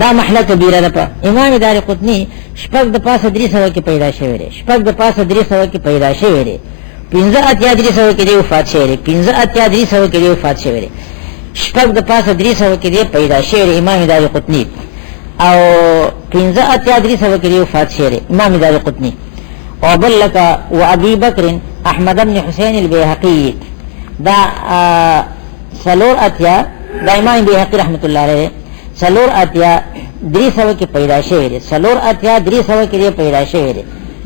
دا محله کبیره ده. په امام دارقطنی شپږ د پاسه 300 کې پیدا شوی دی، شپږ د پاسه 300 کې پیدا شوی دی، 15 300 کې دی وفات شوی دی، 15 300 کې دی وفات شوی دی، شپږ د پاسه 300 کې دی پیدا شوی دی امام دارقطنی، او 15 300 کې دی وفات شوی دی امام دارقطنی. او بل لك وابي بكر احمد بن حسين البيهقي دا سلور اتیا دا امام بیهقی رحمت الله علیه سلور اتیا 300 کې پیدا شوی دی، سلور اتیا 300 کې پیدا شوی دی،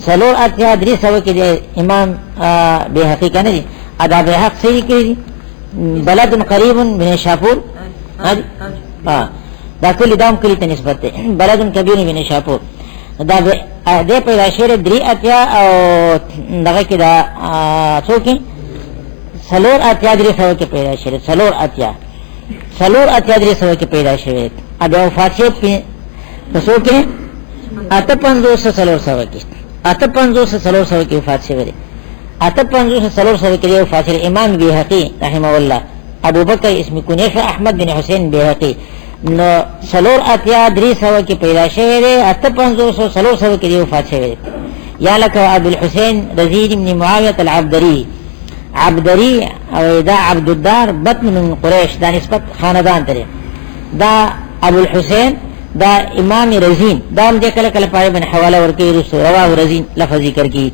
سلور اتیا 300 کې امام بیهقی کنه دی. ادا بیهق صحیح کړی بلد قریب من شاپور دا کلی دام کلی ته نسبت ده، بلد کبیر من شاپور دا دې پیدا شوی 3 اتیا او دغه کې دا څوک سلور اتیا 300 کې پیدا شوی، سلور اتیا 300 کې پیدا شوی. ابیا وفات شوی په څو کې 5800 کې 5800 کې وفات شوی دی، 5800 کې وفات شوی امام بیهقی رحمه الله. ابو بکر اسم کنیه احمد بن حسین بیهقی نو سلور اتیا 300 کې پیدا شوی دی، 5800 کې وفات شوی دی. یا لکه ابو الحسین رزید بن معاویه العبدری، عبدری او دا عبد الدار بطن من قریش دا نسبت خاندان ته دا ابو الحسین دا امام رزین دا هم دې کله کله پای باندې حواله ورکړي رسول رواه رزین لفظ ذکر کی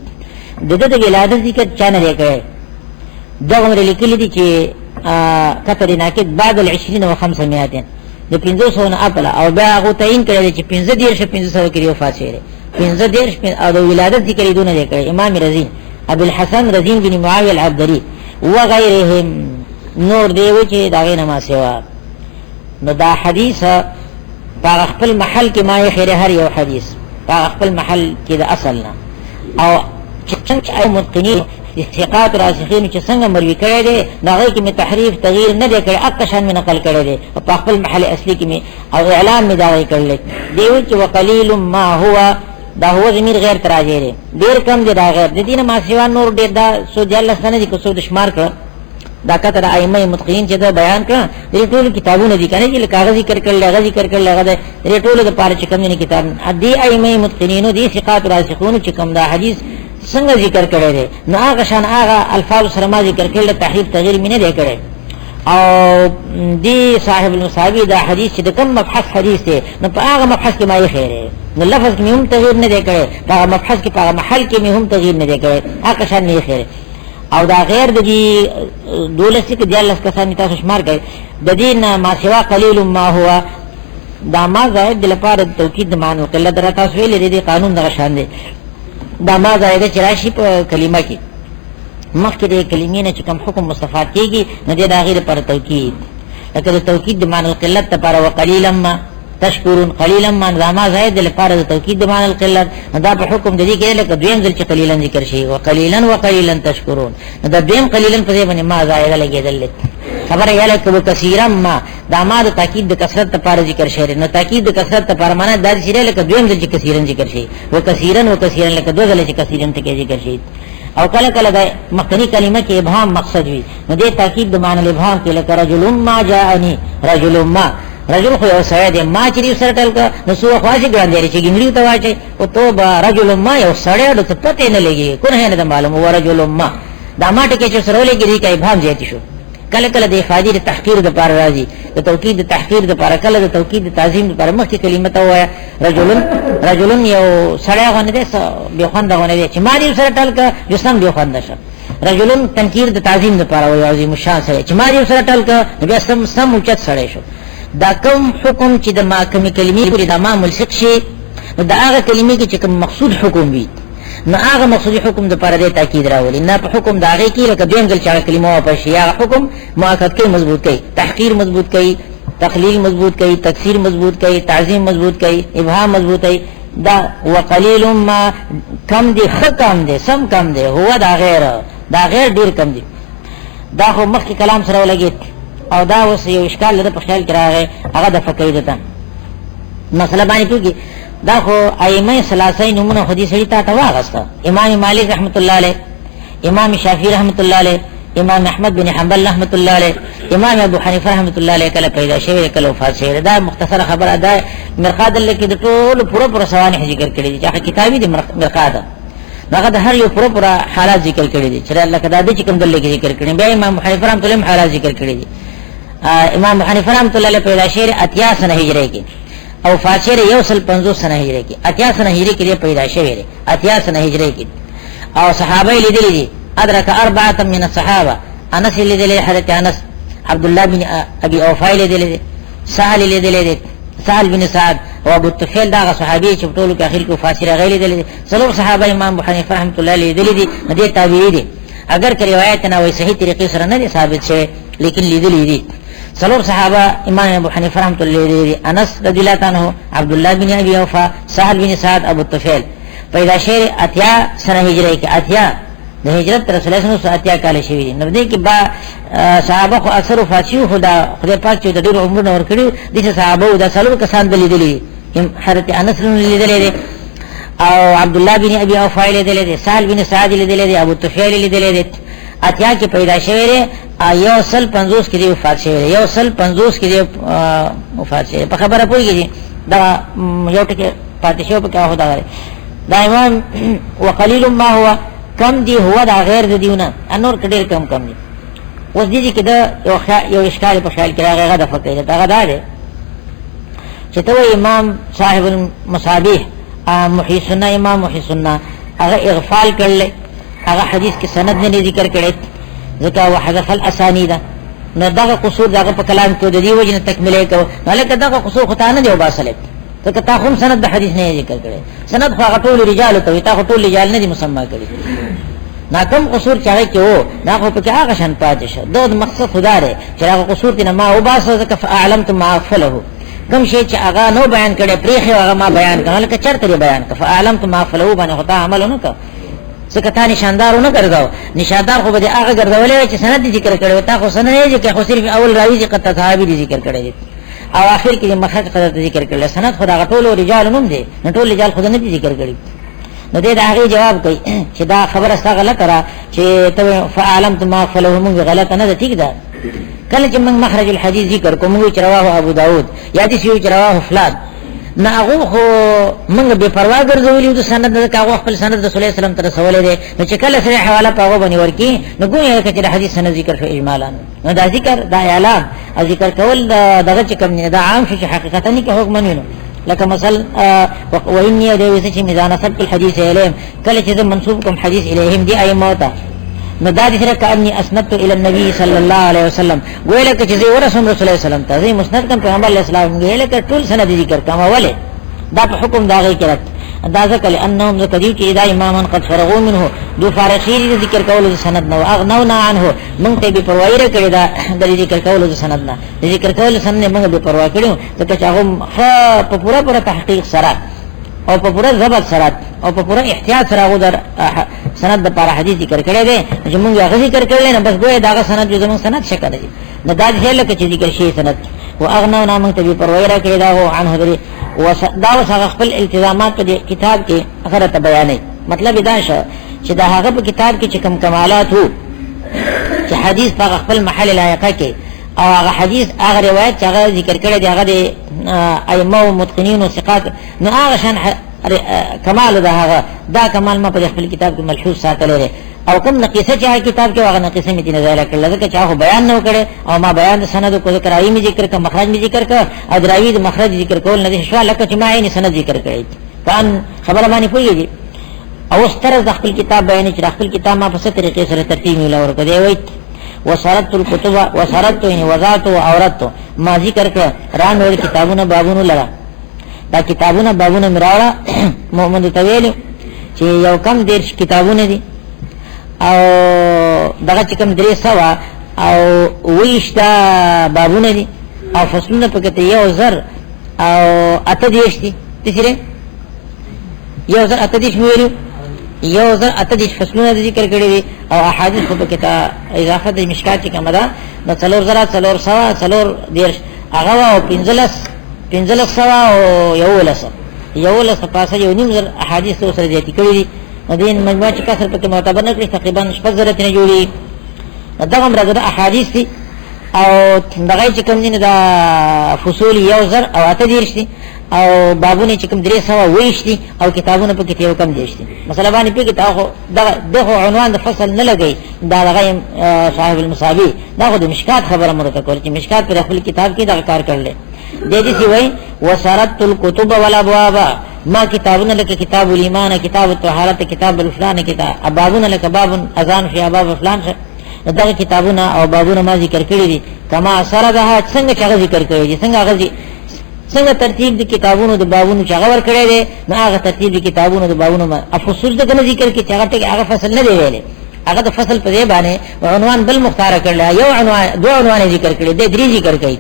دغه د ولادت ذکر چانه لري دا عمر لیکلي دي چې کتر ناکد بعد ال20 و500 د 500 نه اپلا او بیا هغه تعین کړی چې 15 کې وفات شوی 15 او د ولادت ذکر دونه لري امام رزین ابو الحسن رزین بن معاویه العبدری وغيرهم نور دیو چې داغه نما سوا. نو دا حدیث په خپل محل کې ما خیر هر یو حدیث په خپل محل کې د اصلنا او څنګه متقنین ثقات راسخین چې څنګه مروي کړی دی داغه کې می تحریف تغییر نه دی کړی اقشان می نقل کړی دی په خپل محل اصلي کې می او اعلان می داغه کړل دیو چې وقلیل ما هو دا هو ضمیر غیر تراجع دی ډیر کم دی دا غیر د دینه ما سیوا نور ډیر دا سو جل سنه دي کو سو د شمار کړ دا کتر ائمه متقین چې دا بیان کړ د ټول کتابونه دي کنه چې کاغذي کړل هغه د ټول د پاره چې کوم نه کتاب ادي ائمه متقینینو دي ثقات راسخون چې کوم دا حدیث څنګه ذکر کړی دی نو هغه شان هغه الفاظ سره ما ذکر کړل تحریف تغییر مینه دی کړی او دی صاحب المصابی دا حدیث چې د کوم مبحث حدیث دی نو په هغه مبحث کې ما یې خیره نو لفظ کې هم تغییر نه دی کړی په مبحث کې په محل کې هم تغییر نه دی کړی هغه شان نه خیره. او دا غیر د دې دولسه کې دیالس کسان تاسو شمار کړئ د دین ما سوا قلیل ما هو دا ما زائد د لپاره توکید معنی کله در تاسو ویلې دي قانون دغه شان دی دا ما زائد چې راشي په کلمه کې مخکې د کلمې نه چې کوم حکم مستفاد کیږي نو د غیر پر توکید لکه د توکید د معنی قلت لپاره وقلیلا ما تشکرون قلیلا ما ما زائد لپاره د توکید د معنی قلت دا په حکم د دې کې لکه دویم ځل چې قلیلا ذکر شي وقلیلا تشکرون دا دویم قلیلا په ځای باندې ما زائد لګیدل خبره یاله کبه کثیرا ما دا ما د تاکید د کثرت لپاره ذکر شي نو تاکید د کثرت لپاره معنا دا چې لکه دویم ځل چې کثیرا ذکر شي وکثیرا لکه دوه ځل چې کثیرا ته ذکر شي او کله کله د مخکنی کلمه کې ابهام مقصد وي نو دې تاکید د معنی الابهام کې لکه رجل ما جاءني رجل ما رجل خو یو سړی دی ما چې سره ټل کا نو سو خواږي ګرځي چې ګنډیو ته واچي او توبه رجل ما یو سړی د پته نه لګي کو نه نه معلوم و رجل ما دا ما ټکی چې سره لګي کې ابهام زیات شو کله کله د افادی د تحقیر د پر راځي د توکید د تحقیر د پر کله د توکید د تعظیم د پر مخکې کلمه ته وایا رجل یو سړی غنه دې به خوند غنه دې چې ما دې سره ټل کا جسم به خوند شه رجل تنکیر د تعظیم د پر وایا عظیم شان سره چې ما دې سره ټل کا بیا سم اوچت سړی شو دا کوم حکم چې د ما کومې کلمې پورې د ما ملصق شي دا هغه کلمې کې چې کوم مقصود حکم وي نو هغه مقصودی حکم د پر دې تاکید راولي نه په حکم دا هغه کې لکه دویم ځل چې کلمه واپس یا حکم مؤکد کوي مضبوط کوي تحقیر مضبوط کوي تقلیل مضبوط کوي تکثیر مضبوط کوي تعظیم مضبوط کوي ابهام مضبوط کوي دا وقلیل ما کم دی کم دی سم کم دی هو دا غیر ډیر کم دی دا خو مخکې کلام سره ولګي او دا اوس یو اشکال لري په خیال کې راغی هغه د فقیدته مسله باندې توګي دا خو ائمه ثلاثه نمونه حدیث لري تا واغسته امام مالک رحمت الله علیه امام شافعی رحمت الله علیه امام احمد بن حنبل رحمت الله علیه، امام ابو حنیفه رحمت الله علیه کله پیدا شوی کله وفات شوی. دا مختصر خبره ده. مرقات لکه د ټول پوره سوانح ذکر کړی دي چې کتابي دي مرقات هغه د هر یو پوره حالات ذکر کړی دي چې الله کدا د کوم دلته ذکر کړی. بیا امام حنیفه رحمت الله حالات ذکر کړی دي. امام حنیفه رحمت الله علیه پیدا شوی 88 سنه هجری کې او وفات شوی 150 سنه هجری کې. 88 سنه هجری کې پیدا شوی 88 سنه هجری کې. او صحابه لیدلی دي ادرک اربعه من الصحابه. انس لیدلی حضرت انس، عبد الله بن ابي اوفا لیدلی، سهل لیدلی، سهل بن سعد او ابو الطفيل دا صحابي چې ټولو کې اخر کې فاصله غیر لیدلی. څلور صحابه امام ابو حنیفه رحمۃ اللہ علیہ لیدلی دي. دې تابعی دي. اگر که روایت نه وي صحیح طریقې سره نه ثابت شي لیکن لیدلی دي. څلور صحابه امام ابو حنیفه رحمۃ اللہ علیہ انس رضی الله عنه، عبد الله بن ابي اوفا، سهل بن سعد، ابو الطفيل. پیدا شوی 88 سنه هجری کې. 88 د هجرت رسول الله صلی الله علیه کال شوی. نو دې کې با صحابه خو اکثر وفاتیو خدا خدای پاک چې د ډېر عمرونه ور کړیو. دي صحابه د څلور کسان دلیدلی حضرت انس لیدلی او عبد الله بن ابي اوفا لیدلی، سهل بن سعد لیدلی، ابو الطفيل لیدلی. 88 کې پیدا شوی دی. 150 کې وفات شوی. 150 کې وفات شوی. په خبره پوهیږي دا یو ټکی پاتې شو په کاوه دا دا امام وقلیل ما هو کم دی هو دا غیر د دیونه انور کډیر کم دی. اوس دې کې دا یو اشکال په خیال کې راغی د فقيه دا دا دی چې ته امام صاحب المصابيح محی سنه امام محی سنه هغه اغفال کړل، هغه حدیث کې سند نه ذکر کړي ځکه وحذف الاسانید. نو دا قصور دا په کلام کې د دې وجنه تکمیل کو نه لکه دا قصور خدای نه دی وباسل ته تا هم سند د حدیث نه ذکر کړي. سند خو هغه ټول رجال ته تا ټول رجال نه دي مسمى کړي. نا کوم قصور چاغه کې وو دا خو په هغه شان پاتې شه. دا مقصد خدای دی چې هغه قصور دې ما وباسه ځکه فاعلمت ما فله کوم شی چې هغه نو بیان کړي پریخه هغه ما بیان کړه لکه چرته بیان کړه فاعلمت ما فله باندې خدای عمل نه کړ ځکه تا نشاندار نه ګرځاو. نشاندار خو به هغه ګرځولې چې سند ذکر کړي تا خو سند نه ذکر خو صرف اول راوی ذکر صحابي ذکر کړي او اخر کې مخرج قدر ذکر کړل. سند خدا غټول رجال نوم دي نو ټول رجال خدا نه ذکر کړي. نو دې دا هغه جواب کوي چې دا خبره څنګه غلطه را چې ته فعلمت ما فله موږ غلط نه ده. ٹھیک ده کله چې موږ مخرج الحديث ذکر کوم چې رواه ابو داود یا دې چې رواه فلان نه هغه خو موږ به پروا ګرځولې د سند د هغه خپل سند رسول الله صلی الله علیه وسلم تر رسولې ده. نو چې کله سره حواله پاغو باندې ورکی نو ګویا چې د حدیث سند ذکر شو اجمالا. نو دا ذکر دا اعلان او ذکر کول دغه چې کوم نه دا عام شي حقیقتا نه کې حکم نه لکه مثلا وإني أدعي چې میزان سبق الحديث إليهم کله چې منسوب کوم حدیث إليهم دی أي موتا نو دا دې سره کأني أسندت إلى النبي صلى الله عليه وسلم ویل کې چې ورسول رسول الله صلی الله علیه وسلم ته مسند کوم پیغمبر علیه السلام ویل کې ټول سند ذکر کوم اوله دا په حکم دا غي کړت دا ځکه لانهم ذکروا چې دا اماما قد فرغوا منه دو فارغین ذکر کول سند نو اغنونا عنه مونږ ته به پروا یې کړی دا د ذکر کول سند نه ذکر کول سند موږ به پروا کړو ځکه چې هغه په پورا تحقیق سره او په پورا ضبط سره او په پورا احتیاط سره هغه در سند د پر حدیث ذکر کړی دی چې موږ هغه ذکر کړل نه بس ګویا دا سند جو زمون سند شکل دی نه دا چې لکه چې ذکر شي سند او اغنونا مونږ ته به پروا یې کړی دا هو عنه دري دا وسغه خپل التزامات په کتاب کې اخره ته بیانې. مطلب دا شو چې دا هغه په کتاب کې چې کوم کمالات وو چې حدیث په خپل محل لایقه کې او هغه حدیث هغه روایت چې هغه ذکر کړی دی هغه د ائمه متقنین او ثقات نو هغه شان کمال دا کمال ما په خپل کتاب کې ملحوظ ساتل لري او کوم نقیصه چې کتاب کې هغه نقیصه مې نظر کړل ځکه چې هغه بیان نه وکړي او ما بیان د سند کو ذکر راوی می ذکر ک مخرج می ذکر ک او راوی د مخرج ذکر کول نه شو لکه چې ما یې سند ذکر کړی فان خبره باندې پوهیږي او ستر د خپل کتاب بیان چې خپل کتاب ما په څه طریقې سره ترتیب ویل ورکړي وي وسرت الكتب وسرت ان وذات او اورت ما ذکر ک ران ور کتابونه بابونه لرا دا کتابونه بابونه مراړه محمد طویل چې یو کم دیرش کتابونه دي او دغه چې کوم درې سوا او ویشتا بابونه دي او فصلونه پکې یو زر او اته دیش دي تیسره یو زر اته دیش ویلو یو زر اته دیش فصلونه ذکر کړی دي او احادیث په کې تا اضافه د مشکات کې کومه ده د څلور زره څلور سوا څلور دیش هغه او پنځلس سوا او یو لس پاسه یو نیم زر احادیث سره ذکر کړی دي دین مجموعه چې کثر پکې معتبر نه کړی تقریبا 6 زره نه جوړي دغه مرګه احادیث دي او دغه چې کوم دي دا فصول یو زر او اته دیرش دي او بابونه چې کوم 320 دي او کتابونه په کې یو کم دي مثلا باندې په کتاب دغه عنوان د فصل نه لګي دا دغه صاحب المصابي دغه د مشکات خبره مرته کول چې مشکات پر خپل کتاب کې دا کار کړل د دې سی وای وسرت الكتب والابواب ما کتابونه لکه کتاب الایمان کتاب الطهارت کتاب الفلان کتاب بابونه لکه باب اذان فی باب فلان دغه کتابونه او بابونه ما ذکر کړی دي کما سردها څنګه چې ذکر کړی دي څنګه ترتیب د کتابونو د بابونو چې غور کړی دي نو هغه ترتیب د کتابونو د بابونو افصول د کنه ذکر کې چې هغه فصل نه دی ویلي هغه د فصل په دی باندې عنوان بل مختار کړل یو عنوان دو عنوان ذکر کړی دي درې ذکر کړي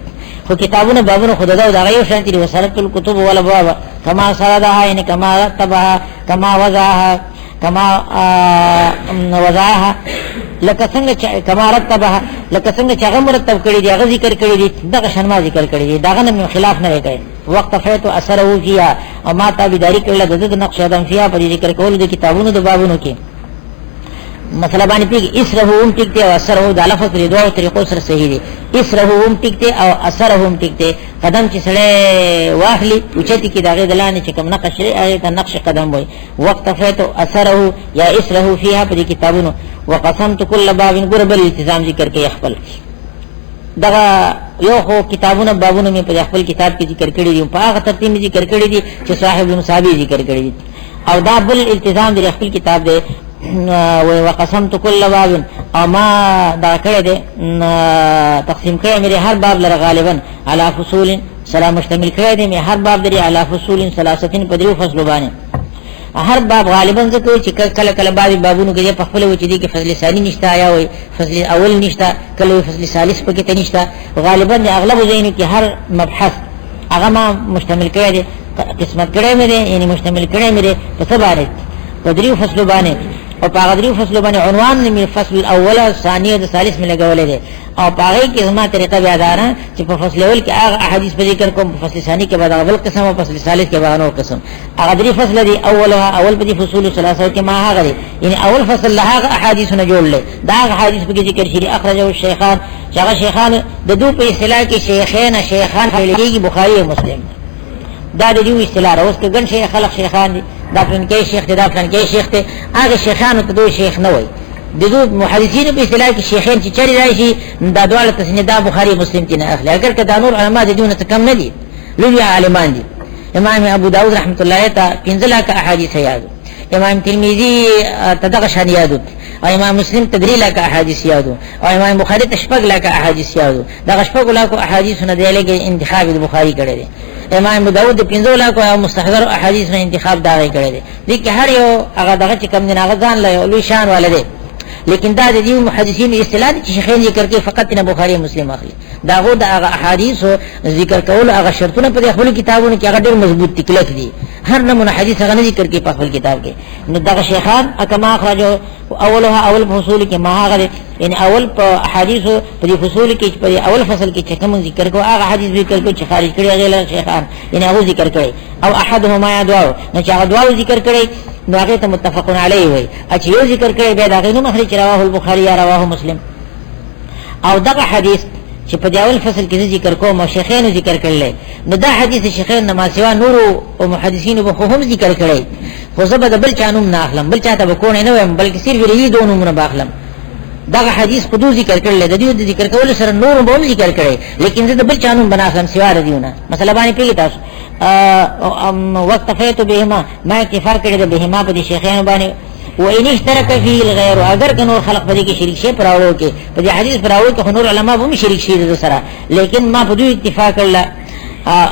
خو کتابونه بابونو خود دا دغه یو شانتي وسرت الكتب والابواب کما سردها یعنی کما رتبها کما وضعها کما وضعها لکه څنګه کما رتبها لکه څنګه چې هغه مرتب کړی دی هغه ذکر کړی دی دغه شنما ذکر کړی دی دغه نه خلاف نه کوي وقت فیت اثره فيها اما تابعداري کړل د نقش ادم فيها په ذکر کول د کتابونو د بابونو کې مثلا باندې پیږي اسرهم ټیکته او اثرهم د لفظ لري دوه طریقو سره صحیح دي اسرهم ټیکته او اثرهم ټیکته قدم چې سره واخلي او چې کې دغه دلانه چې کوم نقش لري هغه نقش قدم وي وقت فیت اثره یا اسره فيها په کتابونو وقسمت كل باب قرب الالتزام ذکر کې خپل دغه یو خو کتابونه بابونه مې په خپل کتاب کې ذکر کړی دي په هغه ترتیب کې ذکر کړی دي چې صاحب المصابي ذکر کړی دي او دا بل التزام د خپل کتاب دی وقسمت كل باب اما دا کړی دی تقسیم کړی مې هر باب لره غالبا على فصول سلام مشتمل کړی دی مې هر باب لري على فصول ثلاثه په دریو فصل باندې هر باب غالبا ذکر چې کله کله بعض بابونو کې په خپل و چې دي کې فصل ثاني نشته یا وي فصل اول نشته کله فصل ثالث پکې ته نشته غالبا اغلب ځینو کې هر مبحث هغه ما مشتمل کړی دی قسمت کړی مې دی یعنی مشتمل کړی مې دی په څه باندې په دریو فصل باندې او په هغه دریو فصل باندې عنوان مې فصل الاول او ثاني او ثالث مې لګولې دي او په هغه کې زما طریقه بیا دارا چې په فصل اول کې هغه احادیث په ذکر کوم په فصل ثاني کې بعد اول قسم او فصل ثالث کې بعد نور قسم هغه درې فصل دي اول په فصول ثلاثه کې ما هغه یعنی اول فصل له هغه احادیثونه جوړل دا احادیث په ذکر شری اخرجه الشيخان چې هغه شیخان د دوه په اصطلاح کې شیخان لګي بخاری او مسلم دا د دې اصطلاح اوس کې ګڼ شیخ خلق شیخان دي دا پلان کې شیخ دی دا پلان کې شیخ دی هغه شیخانو ته دوه شیخ نه وای د دوه محدثین په اصطلاح کې شیخین چې چری راشي دا دواله تسنیه دا بخاری مسلم کې نه اخلي اگر کدا نور علما د دې نه کم نه دي لوی عالمان دي امام ابو داود رحمت الله علیه ته 15 لک احادیث یاد امام ترمذی تدغ شان یاد او امام مسلم تدری لک احادیث یاد او امام بخاری تشبغ لک احادیث یاد دا شپږ لک احادیث نه دی لګي انتخاب البخاری کړی دی امام ابو داود 15 لک او مستحضر احادیث نه انتخاب دا غي کړی دی دغه هر یو هغه دغه چې کم نه هغه ځان له شان والده لیکن دا د دې محدثین اصطلاح چې شیخین ذکر کوي فقط نه بخاری مسلم اخلي دا غو د هغه احادیث ذکر کول هغه شرطونه په خپل کتابونو کې هغه ډېر مضبوط تکلف دي هر نمونه حدیث هغه نه ذکر کوي په خپل کتاب کې نو دا شیخان اکما اخرجو اولها اول فصول کې ما هغه یعنی اول په احادیث په فصول کې په اول فصل کې چې کوم ذکر کو هغه حدیث ذکر کو چې خارج کړي هغه شیخان یعنی هغه ذکر کړي او احدهما يدعو نو چې هغه دعا ذکر کړي نو هغه ته متفقون علیه وي چې یو ذکر کړي به دا غینو مخرج رواه البخاری یا رواه مسلم او دغه حدیث چې په اول فصل کې ذکر کوم او شیخین ذکر کړل نو دا حدیث شیخین نما سوا نور او محدثین به هم ذکر کړي خو زبد بل چانوم نه اخلم بل چاته به کو نه ویم بلکې صرف ری دونو نه باخلم دغه حدیث په دوه ذکر کړل د دې ذکر کول سره نور به هم ذکر کړي لیکن زه د بل چانوم بناخلم سوا ردیونه مثلا باندې پیږي تاسو وقت فیت بهما ما اکتفا کړی د بهما په شیخین باندې و ان اشترك فيه الغير اگر کنور خلق په دې کې شریک شي پراوړو کې په دې حدیث پراوړو کې نور علما هم شریک شي د سره لیکن ما په دوی اتفاق کړل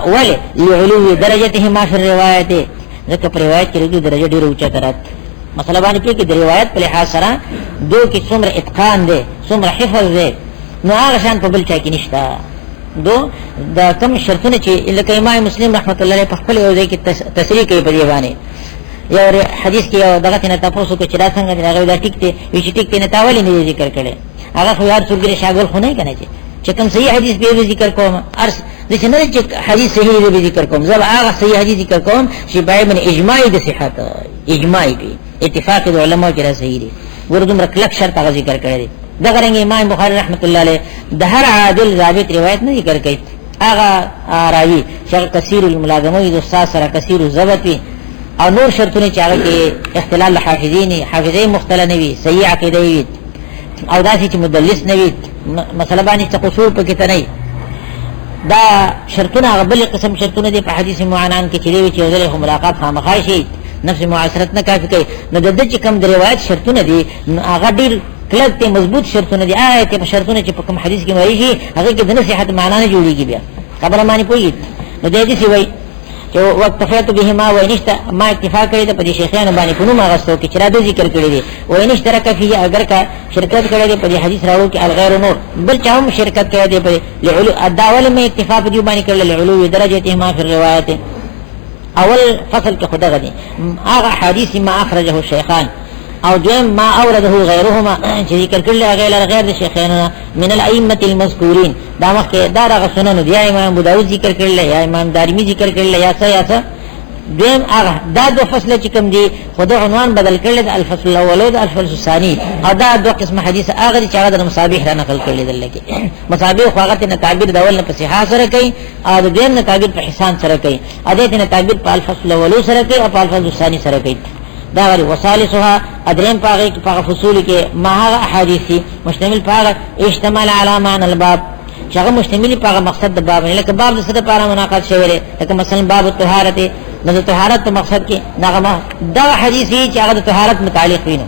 ول لعلو درجته ما في الروایت ځکه په روایت کې د درجه ډیره اوچه ترات مثلا باندې کې د روایت په لحاظ سره دوی کې څومره اتقان دي څومره حفظ دي نو هغه شان په بل چا کې نشته دو دا کم شرطونه چې لکه امام مسلم رحمت الله علیه په خپل یو ځای کې تصریح کوي په دې باندې یو حدیث کې یو دغه نه تاسو کې چې را څنګه دی هغه دا ټیک دی چې ټیک دی نه تاولی نه ذکر کړي هغه خو یار څوګره شاګل خو نه کنه چې کوم صحیح حدیث به ذکر کوم ارس د چې نه چې حدیث صحیح به ذکر کوم زه هغه صحیح حدیث ذکر کوم چې بای من اجماعي د صحت اجماعي دی اتفاق د علماء کې را صحیح دی ورته مرکلک شرط هغه ذکر کړی دغه رنګ امام بخاری رحمت الله علیه د هر عادل ضابط روایت نه ذکر کوي هغه راوی چې کثیر الملازمه وي د استاد سره کثیر الضبط وي او نور شرطونه چې هغه کې اختلال حافظین حافظین مختلف نه وي صحیح عقیده وي او داسې چې مدلس نه وي مسله باندې قصور پکې ته نه دا شرطونه هغه بل قسم شرطونه دي په حدیث معانان کې چې دی چې له ملاقات خامخا شي نفس معاصرت نه کافي کوي نو د چې کوم د روایت شرطونه دي هغه ډیر کلک ته مضبوط شرطونه دي آیت په شرطونه چې په کوم حدیث کې وایي شي هغه کې د نصیحت معنا نه جوړیږي بیا خبره معنی پوي نو د دې سی وایي چې وقت فیت بهما وینشت ما اتفاق کړی ته په دې شیخانو باندې په نوم غستو کې چې را د ذکر کړی دي وینشت رکه فيه اگر کا شرکت کړی دی په دې حدیث راو کې الغیر نور بل چا هم شرکت کړی دی په لعلو الداول میں اتفاق دی باندې کړل لعلو درجه ما فی الروایت اول فصل کې خدای غدي هغه حدیث ما اخرجه الشيخان او دویم ما اورده غیرهما چې ذکر کړل غیر د شیخانو من الائمه المذکورین دا مخکې دا دغه سنن دی امام ابو داود ذکر کړل یا امام دارمی ذکر کړل یا څه دویم هغه دا دو فصل چې کوم دي خدای عنوان بدل کړل د الفصل الاول او د الفصل الثاني او دا دو قسم حدیث هغه چې هغه د مصابيح را نقل کړل دي لکه مصابيح خواغت نه تعبیر د اول نه په صحه سره کوي او د دویم نه تعبیر په حسان سره کوي ا دې نه تعبیر په الفصل الاول سره کوي او په الفصل الثاني سره کوي دا غری وصالحها ادریم پاغه په فصول کې ما هغه احادیث مشتمل پاغه اشتمال علی معنی الباب چې مشتمل پاغه مقصد د باب نه لکه باب د سره لپاره مناقض شوی لکه مثلا باب الطهارت د طهارت مقصد کې دا حدیث چې هغه د طهارت متعلق وینو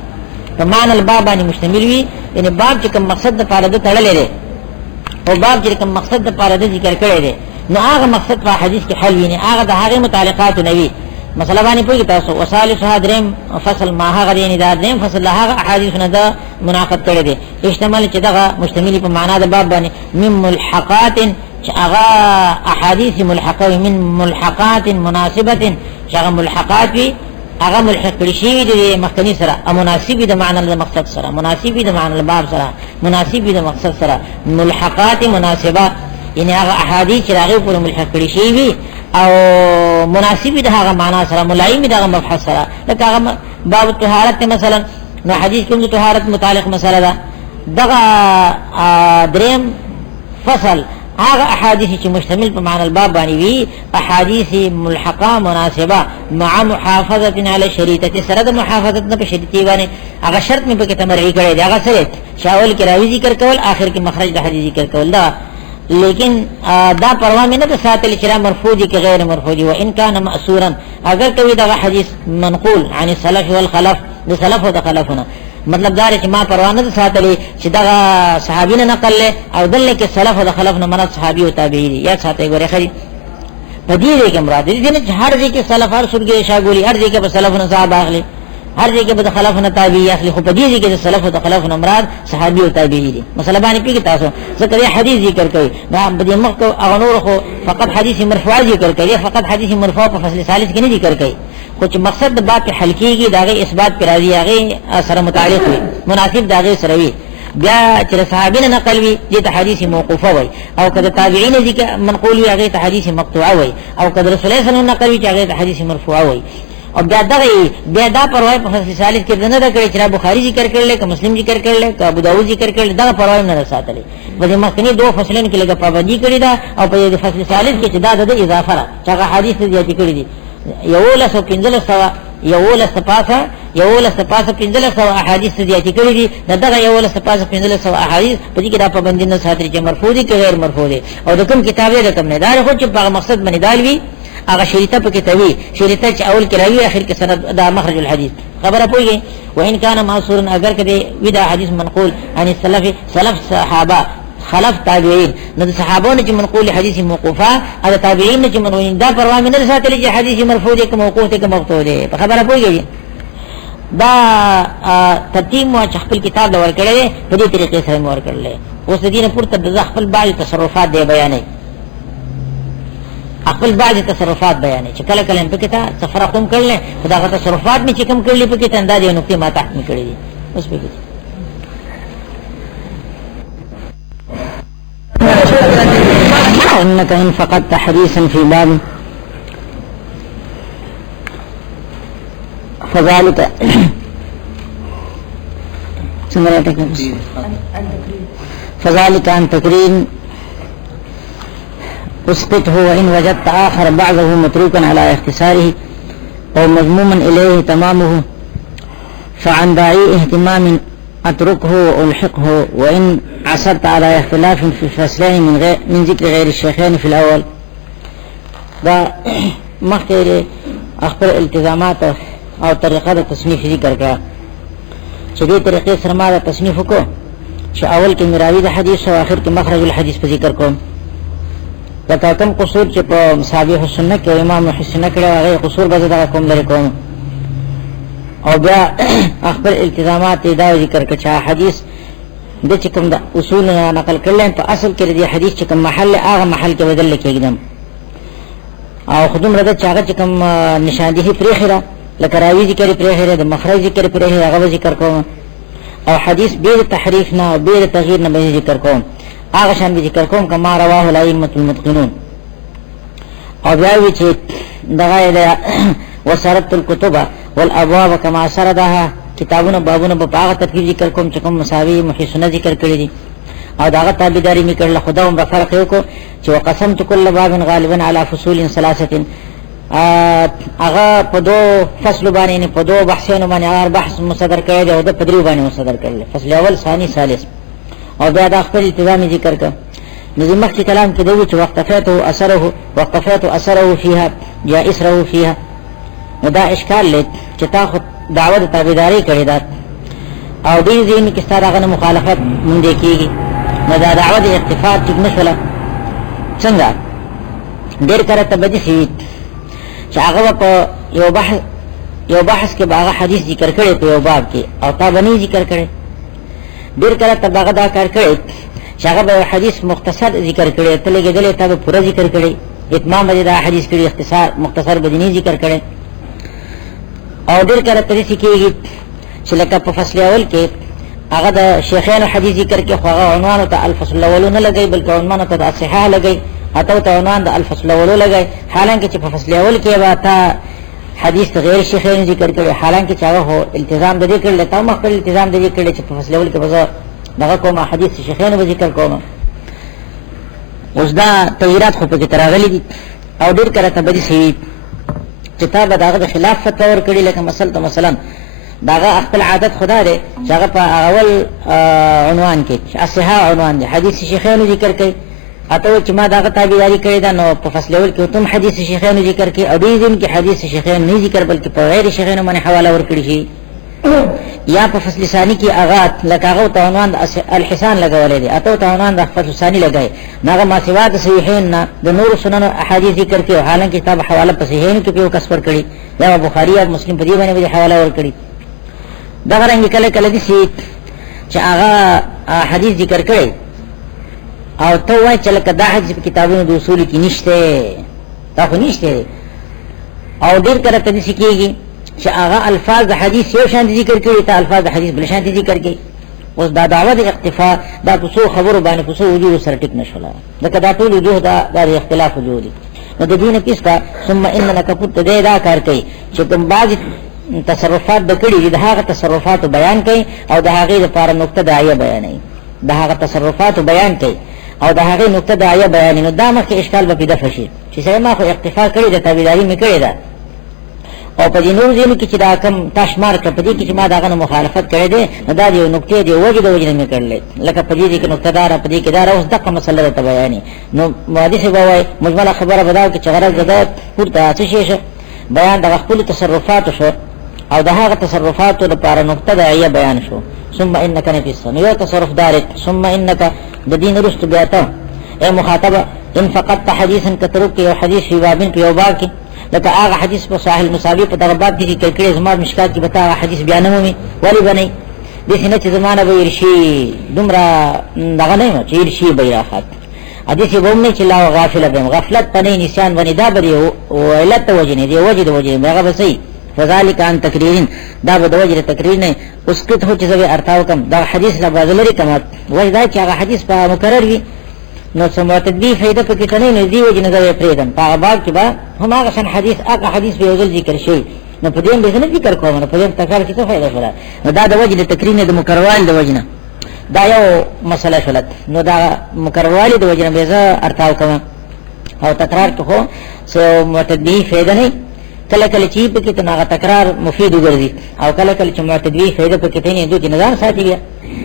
په معنی الباب باندې مشتمل وي یعنی باب چې کوم مقصد د لپاره د تړلې دی او باب چې کوم مقصد د لپاره د ذکر کړی دی نو هغه مقصد په حدیث کې حل ویني هغه د هغه متعلقات نه وي مثلا باندې پوهی تاسو وصالحها دریم فصل ما هغه یعنی دا دریم فصل هغه احادیث نه دا منعقد کړی دی اشتمال چې دا مشتمل په معنا د باب باندې من ملحقات چې هغه احادیث ملحقه من ملحقات مناسبه چې هغه ملحقات وي هغه ملحق کړي شي د مخکنی سره مناسب د معنا د مقصد سره مناسب د معنا د باب سره مناسب د مقصد سره ملحقات مناسبه یعنی هغه احادیث چې هغه پر ملحق کړي شي وي او مناسب د هغه معنا سره ملائم د هغه مبحث سره لکه هغه باب الطهارت مثلا نو حدیث کوم د طهارت متعلق مسله ده دغه دریم فصل هغه احادیث چې مشتمل په معنی الباب باندې وي احادیث ملحقه مناسبه مع محافظه على شریطه سره د محافظت نه په شریطه باندې هغه شرط مې په کې تمرعی کړی دی هغه سره شاول کې راوی ذکر کول اخر کې مخرج د حدیث ذکر کول دا لیکن دا پروا مې نه ساتل چې را مرفوع دي کې غیر مرفوع دي وان كان مأثورا اگر کوي دا حدیث منقول عن السلف والخلف د سلف او د خلفنا مطلب دا چې ما پروا نه ساتل چې دا صحابین نقل او دل کې سلف او د خلفنا مراد صحابي او تابعین یا ساتي غره خري پدې کې مراد دي چې هر ځای کې سلف هر سورګي شاګولي هر ځای کې سلفنا صاحب اخلي هر ځای کې به خلفنا تابعی اخلي خو په دې کې سلف او خلفنا مراد صحابي او تابعی دي مثلا باندې پیګه تاسو ذکر حدیث ذکر کوي دا به مخ اغنور خو فقط حدیث مرفوع ذکر کوي فقط حدیث مرفوع په فصل ثالث کې نه ذکر کوي خو چې مقصد د باب حلقيږي داغه اثبات کرا دی هغه سره متعلق وي مناسب داغه سره وي بیا چې صحابین نقل وي د حدیث موقوفه وي او کله تابعین ذکر منقول وي هغه حدیث مقطوعه وي او کله رسول الله صلی الله علیه وسلم نقل وي چې هغه حدیث مرفوع وي او بیا دا پروايي په فصل ثالث کې نه دا کړی چې بخاری ذکر کړل که مسلم ذکر کړل که ابو داود ذکر کړل دا پروايي نه ساتلې په دې مخکنی دوه فصلونو کې لږه پابندي کړی دا او په دې فصل ثالث کې چې دا د اضافه را چې حدیث زیات کړی دي یولس او پنځلس سوا یولس پاسه پنځلس سوا احادیث زیات کړی دي دغه یولس پاسه پنځلس سوا احادیث په دې کې دا پابندي نه ساتل چې مرفوع دي که غیر مرفوع دي او د کوم کتابه د کوم نه دا خو چې په مقصد باندې دالوي هغه شریطه په کې توي شریطه چې اول کې راوي اخر کې سند دا مخرج الحديث خبره پوي وان كان معصورا اگر کده ودا حدیث منقول عن السلف سلف صحابه خلف تابعین نو صحابونو چې منقول حدیث موقوفه او تابعین چې منقول دا پروا مې نه ساتل چې حدیث مرفوع دي که موقوف دي که مقطوع دي په خبره پوي دا ترتیب مو چې خپل کتاب دا ورکړل په دې طریقې سره مو ورکړل اوس دې نه پورته د خپل باندې تصرفات دی بیانې خپل بعض تصرفات بیانې چې کله کله په کې تا تفرقم کړل خدا غته تصرفات می چې کوم کړل په کې ته اندازې نقطې ما تحت می کړې دي اوس په کې انك ان فقدت حديثا في باب فذلك فذلك عن تكرير اسقطه وإن وجدت آخر بعضه متروكا على اختصاره أو مضموما إليه تمامه فعن داعي اهتمام أتركه وألحقه وإن عثرت على اختلاف في الفصلين من ذكر غير الشيخين في الأول. دا مخکې خپل التزامات او طریقه د تصنیف ذکر کړه چې دې طریقې سره ما د تصنیف وکړو چې اول کې مراوی د حدیث او آخر کې مخرج الحدیث په ذکر کوم. لکه کوم قصور چې په مصابیح السنه کې امام محسن کړه هغه قصور به دغه کوم لري کوم او بیا خپل التزامات دا ذکر کړه چې حدیث د چې کوم د اصول نه نقل کړل په اصل کې د حدیث چې کوم محل هغه محل کې بدل کېږي او خدوم رده چې هغه چې کوم نشاندهي پرېخره لکه راوي ذکر پرېخره د مخرج ذکر پرېخره هغه ذکر کوم او حدیث بیر تحریف نه او بیر تغییر نه به ذکر کوم هغه شان به ذکر کوم کما رواه الائمه المتقنون. او بیا وی چې دغه وسرت الكتب والابواب كما سردها کتابونه بابونه په هغه ترتیب ذکر کوم چې کوم مساوی محسنه ذکر کړی دي او داغه تابعداري میکړل خدا هم فرق یو کو چې وقسمت كل باب غالبا على فصول ثلاثه هغه په دو فصل باندې په دو بحثونو باندې هر بحث مصدر کړی دی او د پدری باندې مصدر کړل فصل اول ثاني ثالث او بیا د خپل التزام ذکر کړ. نظم مخکې کلام کې دوی چې وقفته اثره فيها جاء اسره فيها نو دا اشکال لید چې تا خو دعوت تابعداري کړی دا او دې ځین کې ستاره غنه مخالفت مونږ کېږي نو دا دعوت اکتفا چې نشوله څنګه ډېر کړه تبدي شي چې هغه په یو بحث کې باغه حدیث ذکر کړي په یو باب کې او تا باندې ذکر کړي ډېر کړه تبغه دا کار کړي چې هغه به حدیث مختصر ذکر کړي ته لګېدلې ته پوره ذکر کړي اتمام به دا حدیث کړي اختصار مختصر بدني ذکر کړي او ډېر کړه ترې سکیږي چې لکه په فصل اول کې هغه د شیخانو حدیث ذکر کې خو هغه عنوان ته الفصل الاول نه لګي بلکې عنوان ته الصحاح لګي اته ته عنوان د الفصل الاول لګي حالانکه چې په فصل اول کې به تا حدیث غیر شیخانو ذکر کړي حالانکه چې هغه التزام د دې کړل ته مخکې التزام د دې کړل چې په فصل اول کې به دغه کوم حدیث شیخانو به ذکر کوم. اوس دا تغیرات خو په کې تراغلي دي او ډېر کړه ته بدي شي چې تا به دغه خلاف فتوا ور کړی لکه مثلا داغه خپل عادت خدا دی چې هغه په اول عنوان کې اصحاح عنوان دی حدیث شیخانو ذکر کوي اته چې ما داغه تابعداري کړی دا نو په فصل اول کې تم حدیث شیخانو ذکر کوي او دې دین کې حدیث شیخانو نه ذکر بلکې په غیر شیخانو باندې حواله ور کړی شي یا په فصل ثانی کې اغات لکه هغه ته عنوان الحسان لګولې دي اته ته عنوان د فصل ثانی لګای ناغه ما سوا د صحیحین نه د نور سنن احادیث ذکر کوي حالانکه کتاب حواله په صحیحین کې یو کس ور کړی یا بخاری او مسلم په دې باندې حواله ور کړی دا غرنګ کله دي چې هغه حدیث ذکر کړي او ته وای چې لکه دا حدیث په کتابونو د اصول کې نشته دا خو نشته او ډیر کله ته دي کېږي چې هغه الفاظ د حدیث یو شان ذکر کړي ته الفاظ د حدیث بل شان ذکر کړي اوس دا دعوت اکتفا دا څو خبرو باندې څو وجوه سره ټیک نشوله لکه دا ټول وجوه دا اختلاف وجودي نو د دین کیس کا ثم انک فت دا کار کوي چې کوم بعض تصرفات د کړي د هغه تصرفات بیان کوي او د هغه لپاره نقطه داعیه بیانوي د هغه تصرفات بیان کوي او د هغه نقطه داعیه بیانوي نو دا مخکې اشکال به پیدا شي چې سره ما خو اکتفا کړی د تابعداري مې کړی ده او په دې نور ځینو کې چې دا کم تشمار کړ په دې کې چې ما داغه مخالفت کړی دی نو دا یو نقطه دی وجه نه کړل لکه په دې کې نقطه دار په دې کې دار اوس دغه مسله ته بیانې نو حدیث به وای مجمله خبره بداو کې چې غرض زده پورته څه شي بیان د خپل تصرفات شو او د هغه تصرفاتو لپاره نقطه داعیه بیان شو ثم انک نفس یو تصرف دار ثم انک د دین رست بیاته اے مخاطبه ان فقط حدیثا کترک یو حدیث فی بابن په یو باب کې لکه هغه حدیث په صحیح المصابیح په دغه باب کې ذکر کړی زما مشکات کې بتا هغه حدیث بیانومي ولی بنئ د سینې چې زمانه به ورشي دومره دغه نه چې ورشي بیاخات حدیث به نه چې لا غافل به غفلت پنه نسیان ونی دا به علت وجنه دی وجه هغه به صحیح فذلك عن تقرير دا به د وجه تقریر نه اوس کته هو چې زوی ارتاو کم دا حدیث لا بازلري کما وای دا چې هغه حدیث په مکرر وي نو سمو تدبی فائدہ پکې کنه نه دی وجه نه زوی پریدم په باب کې با هم هغه شان حدیث هغه حدیث به یو ذکر شي نو په دې به نه ذکر کوم، نو په دې تکرار کې څه فائدہ شوه؟ نو دا د وجه د تکریر نه د مکرروالي د وجه نه دا یو مسله شولت. نو دا مکرروالي د وجه نه به زه ارتاو کوم او تکرار ته خو سو معتدی فائدہ نه. کله کله چې په کې تناغه تکرار مفید وګرځي او کله کله چې معتدی فائدہ په کې ته نه دوی نظر ساتي بیا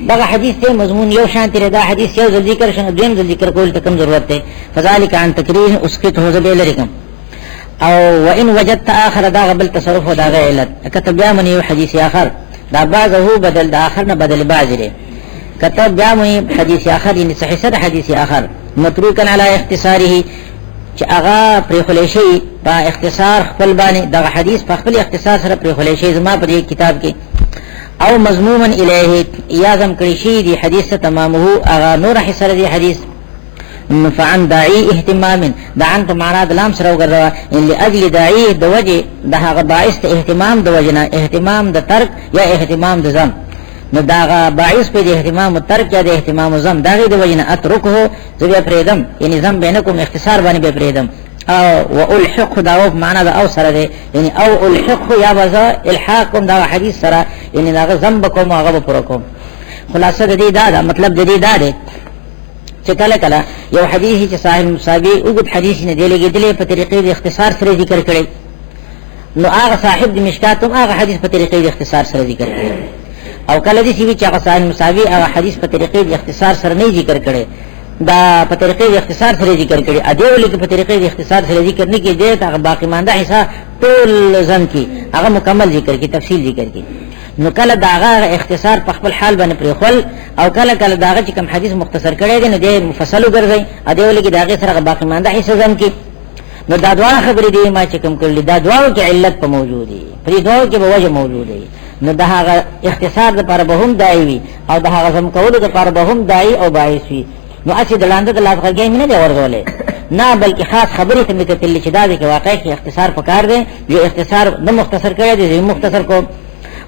دا حدیث ته مضمون یو شان تیر دا حدیث یو ځل ذکر شنه دیم ځل ذکر کول ته کم ضرورت ده. فذلك عن تکریر اسقط هو ذبیل لكم او وان وجدت اخر دا قبل تصرف و دا علت كتب بیا من یو حدیث اخر دا بعضه بدل دا اخر نه بدل بعض لري. كتب بیا من حدیث اخر یعنی صحیح صد حدیث اخر متروکا علی اختصاره چې هغه پرې خلیشي په اختصار خپل باندې دا حدیث په خپل اختصار سره پرې خلیشي زما په دې کتاب کې او مضموما الیه یازم کړی شي دی حدیث تمامه هغه نور حسره دی حدیث. فعن داعی اهتمام دا عن په معنا د لام سره وګرځوا ان لاجل داعی د وجه د هغه باعث اهتمام د وجنه اهتمام د ترک یا اهتمام د زم. نو دا باعث په اهتمام او ترک یا د اهتمام او زم دغه د وجنه اترکه ذو پریدم یعنی زم بینکم اختصار باندې به پریدم او والحق دا معنا دا او سره دی یعنی او الحق یا بزا الحاقم دا حدیث سره یعنی دا زم بکوم هغه پرکوم. خلاصه د دې دا مطلب د دې دا دی چې کله کله یو حدیث چې صاحب مصابي وګد حدیث نه دی لګیدلې په طریقې د اختصار سره ذکر کړي نو هغه صاحب د مشکات هم هغه حدیث په طریقې د اختصار سره ذکر کړي او کله دې چې هغه صاحب مصابي هغه حدیث په طریقې د اختصار سره نه ذکر کړي دا په طریقې د اختصار سره ذکر کړي ا دې ولې په طریقې د اختصار سره ذکر نه کړي هغه باقی مانده حصہ ټول ځن کې هغه مکمل ذکر کې تفصیل ذکر کې. نو کله داغه اختصار په خپل حال باندې پرخول او کله کله داغه چې کوم حدیث مختصر کړي دي نو دې مفصل وګرځي ا دې ولې داغه سره باقی مانده حصہ ځن کې. نو دا دوا خبرې دي ما چې کوم کړل دا دوا کې علت په موجودي پرې دوا کې به وجه موجودي. نو داغه اختصار د پر به هم دای وي او داغه زم کول د پر به هم دای او باعث وي. نو اسی دلاندې د لاس غږی نه دی ورغولې نه بلکې خاص خبرې ته مکتل چې دا د واقع کې اختصار پکار دی یو اختصار د مختصر کړی دی مختصر کو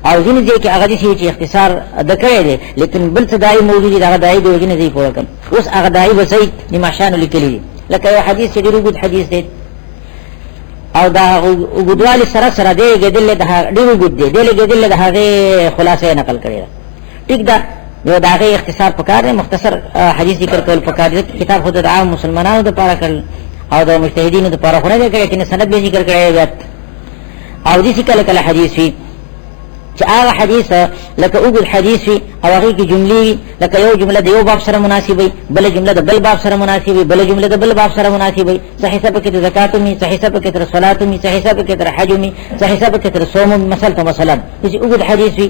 او ځینې ځای کې هغه دي چې اختصار د کړی دی لیکن بل څه دای موجود دی هغه دای دی ځینې ځای پوره کړ اوس هغه دای به صحیح نماشان لیکلی دی لکه یو حدیث چې ډېر وګد حدیث دی او دا وګدوالي سره سره دی ګدل د ډېر وګد دی دی ګدل د هغه خلاصې نقل کړی ټیک دا نو داغه اختصار پکار دی مختصر حدیث ذکر کول پکار دی کتاب خود د عام مسلمانانو لپاره کړ او د مجتهدینو لپاره خو نه کړی چې سند به ذکر کړی وي او دې کله کله حدیث وي چې هغه حدیث لکه اوږد حدیث وي او هغه کې جملې لکه یو جمله د یو باب سره مناسبه بل جمله د بل باب سره مناسبه بل جمله د بل باب سره مناسبه صحیح سبب کې د زکات می صحیح سبب کې د صلات می صحیح سبب کې د حج می صحیح سبب کې د صوم مثلا چې اوږد حدیث وي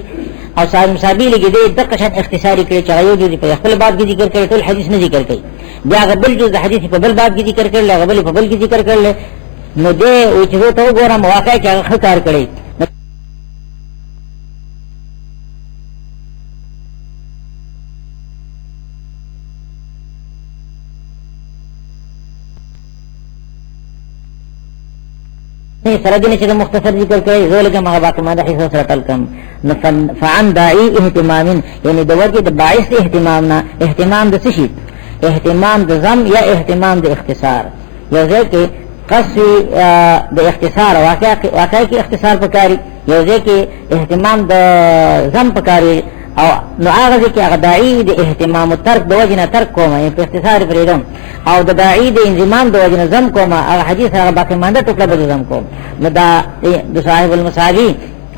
او صاحب مصابي لګي دې د قشن اختصاری کړي چې یو جزء په خپل باب کې ذکر کړي ټول حدیث نه ذکر کړي بیا غبل جزء حدیث په بل باب کې ذکر کړي غبل په بل کې ذکر کړي نو دې او چې ته وګورم واقع کې هغه کار کړي سره دې چې مختصر ذکر کوي زولګه ما باقي ما د حصہ سره تلکم فعن داعی اهتمام یعنی د وجه د باعث اهتمام نه اهتمام د څه شي اهتمام د زم یا اهتمام د اختصار یو ځکه قصي د اختصار واقع کې اختصار پکاري یو ځکه اهتمام د زم پکاري او نو هغه کې هغه داعی د اهتمام او ترک د وجه نه ترک کومه په اختصار پرېدم او د داعی د انضمام د وجه نه زم کومه هغه حدیث هغه باقی مانده ټوکړه به زم کوم نو دا د صاحب المصابي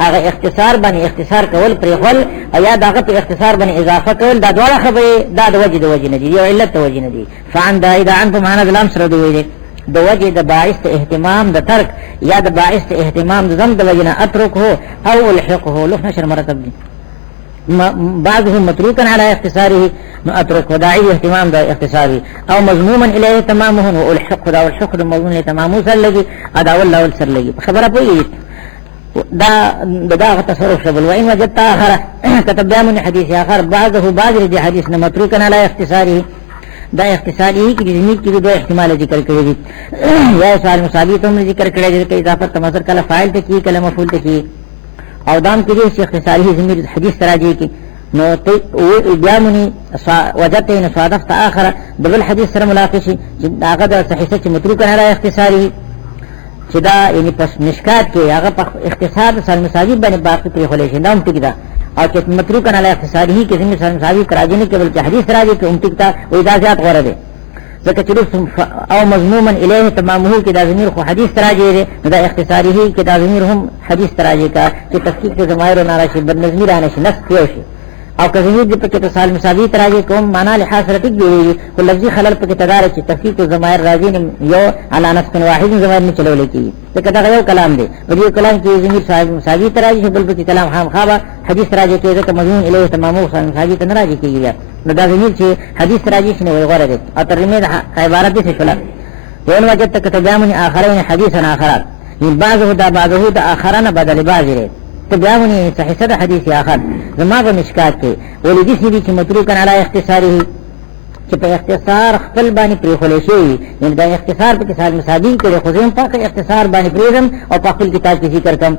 هغه اختصار باندې اختصار کول پرېخول او یا دغه په اختصار باندې اضافه کول دا ډول خبره دا د وجه نه دي یو علت د وجه نه دي فعن داعی د عن په معنا د لام سره دوی د وجه د باعث اهتمام د ترک یا د باعث اهتمام د زم د وجه نه اترکه او الحقه لف نشر مرتب دي بعضهم متروكا على اختصاره اترك وداعي اهتمام دا اختصاري او مضموما اليه تمامه والحق دا والحق دا مضمون لتمامه سلگي ادا والله والسلگي خبره پوي دا تصرف شبل وان وجدت اخر كتب من حديث اخر بعضه بعض دي حديث متروكا على اختصاره دا اختصاری کی جنید کی دو احتمال ذکر کړی دي یا سوال مصابی تم ذکر کړی دي چې اضافه تمثل کله فاعل ته کی کله مفعول ته کی او دام کې دې اختصاری زمير حدیث تراجي کی نو ته بیامني وجدت ان صادفت اخر دبل حدیث سره ملاقات شي چې هغه د صحیح چې متروک نه را اختصاری چې دا یعنی پس مشکات کې هغه په اختصار سال مساوي باندې باقي پرې خولې شي دا هم ټیک ده او چې متروک علی اختصاری کې زمي سال مساوي تراجی نه کې بلکې حدیث راځي کې هم ټیک ده او دا زیات غوړه ده ځکه چې او مضموما الیه تمامه کې دا ضمیر خو حدیث تراجی ده دا اختصاری کې دا ضمیر هم حدیث تراجی کا چې تفکیک ضمائر نه راشي بد نظمی رانه شي نص یو شي او که زمیر دې پکې تصال مساوي تراجی کوم معنا له حاصله ټیک دی خو لفظي خلل پکې تدارک چې تفکیک ضمائر راځي یو علی نص واحد ضمائر نه چلول کی ځکه دا یو کلام دی په دې کلام کې زمیر صاحب مساوي تراجی بل پکې کلام خام خابه حدیث راځي کې ځکه مضمون الیه تمامه صال مساوي ته راځي کیږي نو دا زمیر چې حدیث راځي شنو وي غوړه ده او ترمذی عبارت دې شلا وین وجدت كتبامن اخرين حديثا اخرات من بعضه دا اخرنا بدل بعضه تبعوني صحيح صد حديث آخر زما په مشکات کې ولدي سړي چې متروکن علی اختصاره چې په اختصار خپل باندې پرې خولې شي یعنی دا اختصار په کتاب مصابي کې خو زم په اختصار باندې پرېږم او په خپل کتاب کې ذکر کوم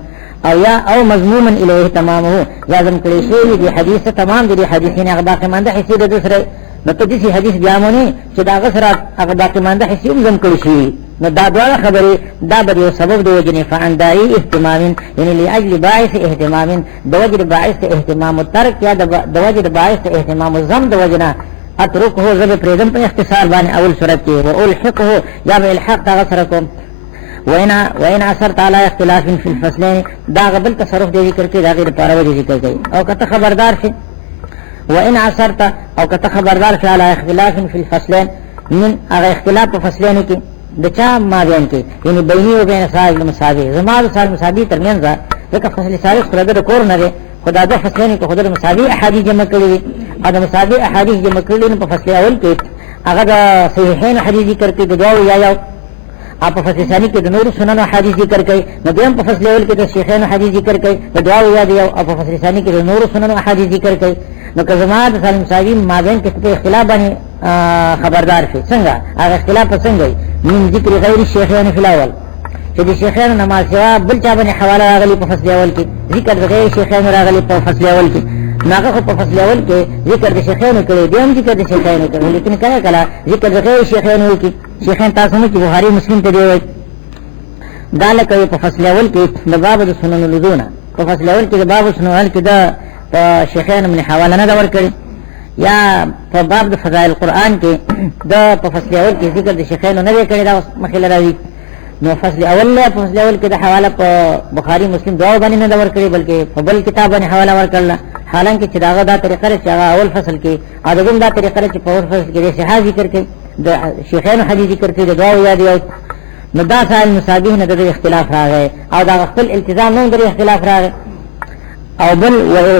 او یا او مضموما الیه تمامه لازم کړی شي دې حدیث تمام دې حدیثین هغه باقی مانده حصے د دوسره نو ته دې حدیث بیامونه چې دا غسرات هغه باقی مانده حصے هم کړی شي نو دا ډول خبره دا به یو سبب د وجنه فاندای اهتمام یعنی لاجل باعث اهتمام د وجه باعث اهتمام ترک یا د وجه باعث اهتمام زم د وجنه اتركه زب پریدم په اختصار باندې اول صورت کې او الحقه یا به الحق دا غسرکم وین اثرت علی اختلاف فی الفصلین دا قبل تصرف دی ذکر کې دا غیر پاره وجه ذکر کوي او کته خبردار شي وان اثرت او کته خبردار شي علی اختلاف فی الفصلین من هغه اختلاف په فصلین کې د چا مابین کې یعنی بیني او بین صاحب المساوی زما د صاحب مساوی ترمنځ دا فصل ثالث خدای د کور نه خدا د فصلین کې خدای مساوی احادیث جمع کړي او د مساوی احادیث جمع کړي په فصل اول کې هغه د صحیحین حدیث ذکر کې د دواو یا اپ فصل ثانی کې د نور سنن حدیث ذکر کوي نو دیم په فصل اول کې د شیخین حدیث ذکر کوي د دواو یا دی او په فصل ثانی کې د نور سنن حدیث ذکر کوي نو که زما د صالح مساوی مابین کې په اختلاف باندې خبردار شي څنګه هغه اختلاف څنګه من ذکر غیر الشیخین فی الاول چې د شیخین نماز سوا بل چا باندې حواله راغلی په فصل اول کې ذکر غیر شیخین راغلی په فصل اول کې ناغه په فصل اول کې ذکر د شیخین کړي دیم ذکر د شیخین کړي لیکن کله کله ذکر غیر شیخین وکي شیخین تاسو مو کې بخاری مسلم ته دی وای داله کوي په فصل اول کې د باب د سنن لذونه په فصل اول کې د باب سنن اول کې دا په شیخین من حواله نه ور کړی یا په باب د فضائل القرآن کې دا په فصل اول کې ذکر د شیخین نه کړی دا مخاله راوي نو فصل اول له فصل اول کې د حواله په بخاری مسلم دواو باندې نه ور کړی بلکې په بل کتاب باندې حواله ور کړل حالانکه چې داغه دا طریقه چې اول فصل کې ادم دا طریقه چې په اول فصل کې د صحابه ذکر کوي د شیخین حدیث ذکر کوي د دواو یاد یو نو دا سائل مصابیح نه د اختلاف راغی او دا خپل التزام نو د اختلاف راغی او بل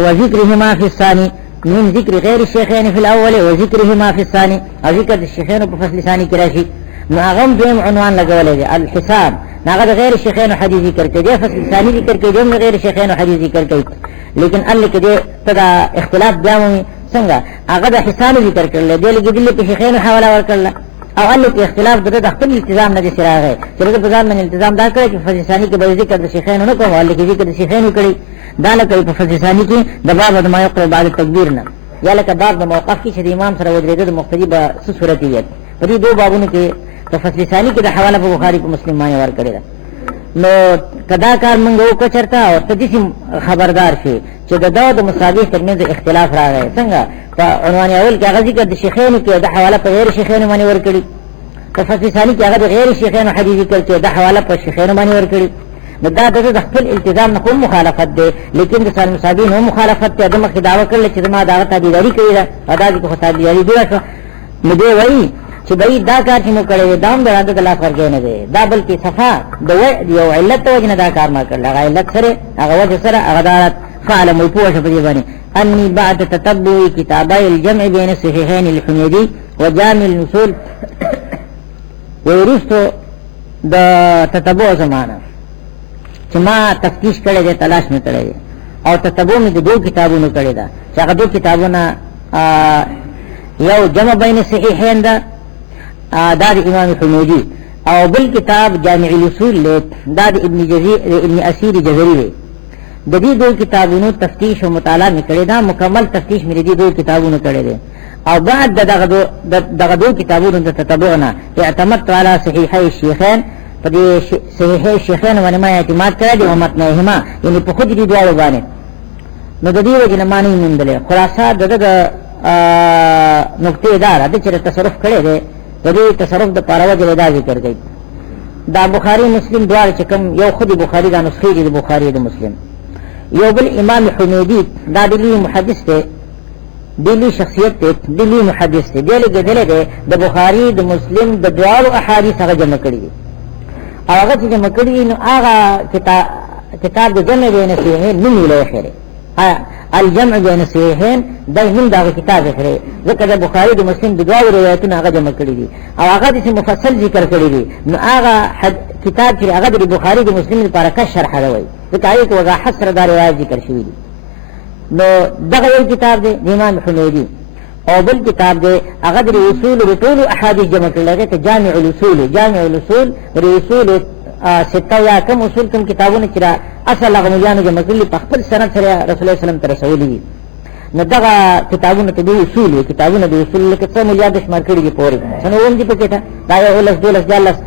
وذکرهما فی الثانی من ذکر غیر الشیخین فی الاول وذکرهما فی الثانی او ذکر الشیخین په فصل ثانی کې راشي نو هغه دویم عنوان لګولې دی الحساب هغه غیر الشیخین حدیث ذکر کوي فصل ثانی ذکر کوي د غیر الشیخین حدیث ذکر کوي لیکن ال کې دې تدا اختلاف بیاوي څنګه هغه د حساب ذکر کړل دی لګې دې په شیخین حواله ورکړل او ال کې اختلاف د خپل التزام نه دي سراغه چې د بازار من التزام دا کړی چې فصل ثانی کې به ذکر د شیخین نه کوم ال کې ذکر د شیخین کړی دا لکه په فصل ثانی کې د باب د ما یقرأ بعد التکبیر نه یا لکه باب د موقف کې چې د امام سره وجرید د مقتدی به څه صورت یې په دې دوه بابونو کې په فصل ثانی کې د حواله په بخاری په مسلم باندې ور کړی نو کدا کار منغو کو چرتا او تدې خبردار شي چې د مصابیح ترمنځ اختلاف راغی څنګه په عنوان اول کې هغه ذکر د شیخین کې د حواله په غیر شیخین باندې ور کړی په فصل ثانی کې هغه د غیر شیخین حدیث ذکر کې د حواله په شیخین باندې ور کړی نو دا د خپل التزام نه کوم مخالفت ده لیکن د صالح مصابیح نو مخالفت ته د مخ دعوه کړل چې ما دا تابعداري کړی دا ادا دي خو تابعداري دی نو دی وایي چې بای دا کار چې مو کړی دام د الله ورګې نه دی دا بلکې صفه د یو علت وجنه دا کار ما کړل هغه علت سره هغه وجه سره هغه دارت فعلم ويپوش په دې باندې اني بعد تتبع كتابي الجمع بين الصحيحين الحميدي وجامع النصول ورستو د تتبع زمانہ چې ما تفتیش کړی دی تلاش مې کړی دی او تتبع مې د دوه کتابونو کړی دا چې هغه دوه کتابونه یو جمع بین الصحيحين دا دا د امام حمیدی او بل کتاب جامع الاصول دا د ابن اسیر جزری د دې دوه کتابونو تفتیش او مطالعه نکړی دا مکمل تفتیش مې دې دوه کتابونو کړی دی او بعد دغه دوه کتابونو د تتبعنا اعتمدت على صحيحي الشيخين په دې صحیح شیخین باندې ما اعتماد کړی دی او متنهما یعنی په خود دې دواړو باندې نو د دې وجه نه معنی موندلې خلاصه د نقطې دار د چې تصرف کړی دی د دې تصرف د پاره وجه دا ذکر کړي دا بخاری مسلم دواړه چې کوم یو خود بخاری دا نسخې دي د بخاری د مسلم یو بل امام حمیدی دا دلی محدث دی دلی شخصیت دی دلی محدث دی دلی ګدل دی د بخاری د مسلم د دواړو احادیث هغه جمع کړي دي او هغه چې جمع کړي نو هغه کتاب د جمع بین صحیحین نوم یې خیره الجمع بین الصحیحین دا هم دا کتاب خره ځکه د بخاری د مسلم د دواړو روایتونو هغه جمع کړي دي او هغه د مفصل ذکر کړي دي نو هغه کتاب چې هغه د بخاری د مسلم لپاره کا شرح دی ځکه هغه وضاحت سره دا روایت ذکر شوی دي نو دغه یو کتاب دی د امام حمیدی او بل کتاب دی هغه د اصول د ټول احادیث جمع کړي هغه ته جامع الاصول د اصول سته یا کوم اصول کوم کتابونه چې اصل هغه مليانو جمع کړي په خپل سند سره رسول الله صلی الله علیه وسلم دي نو دغه کتابونه ته د اصول کتابونه د اصول لکه څو مليان د شمار کړي دي پورې څنګه ووم دي پکې ته دا یو لس دولس جلس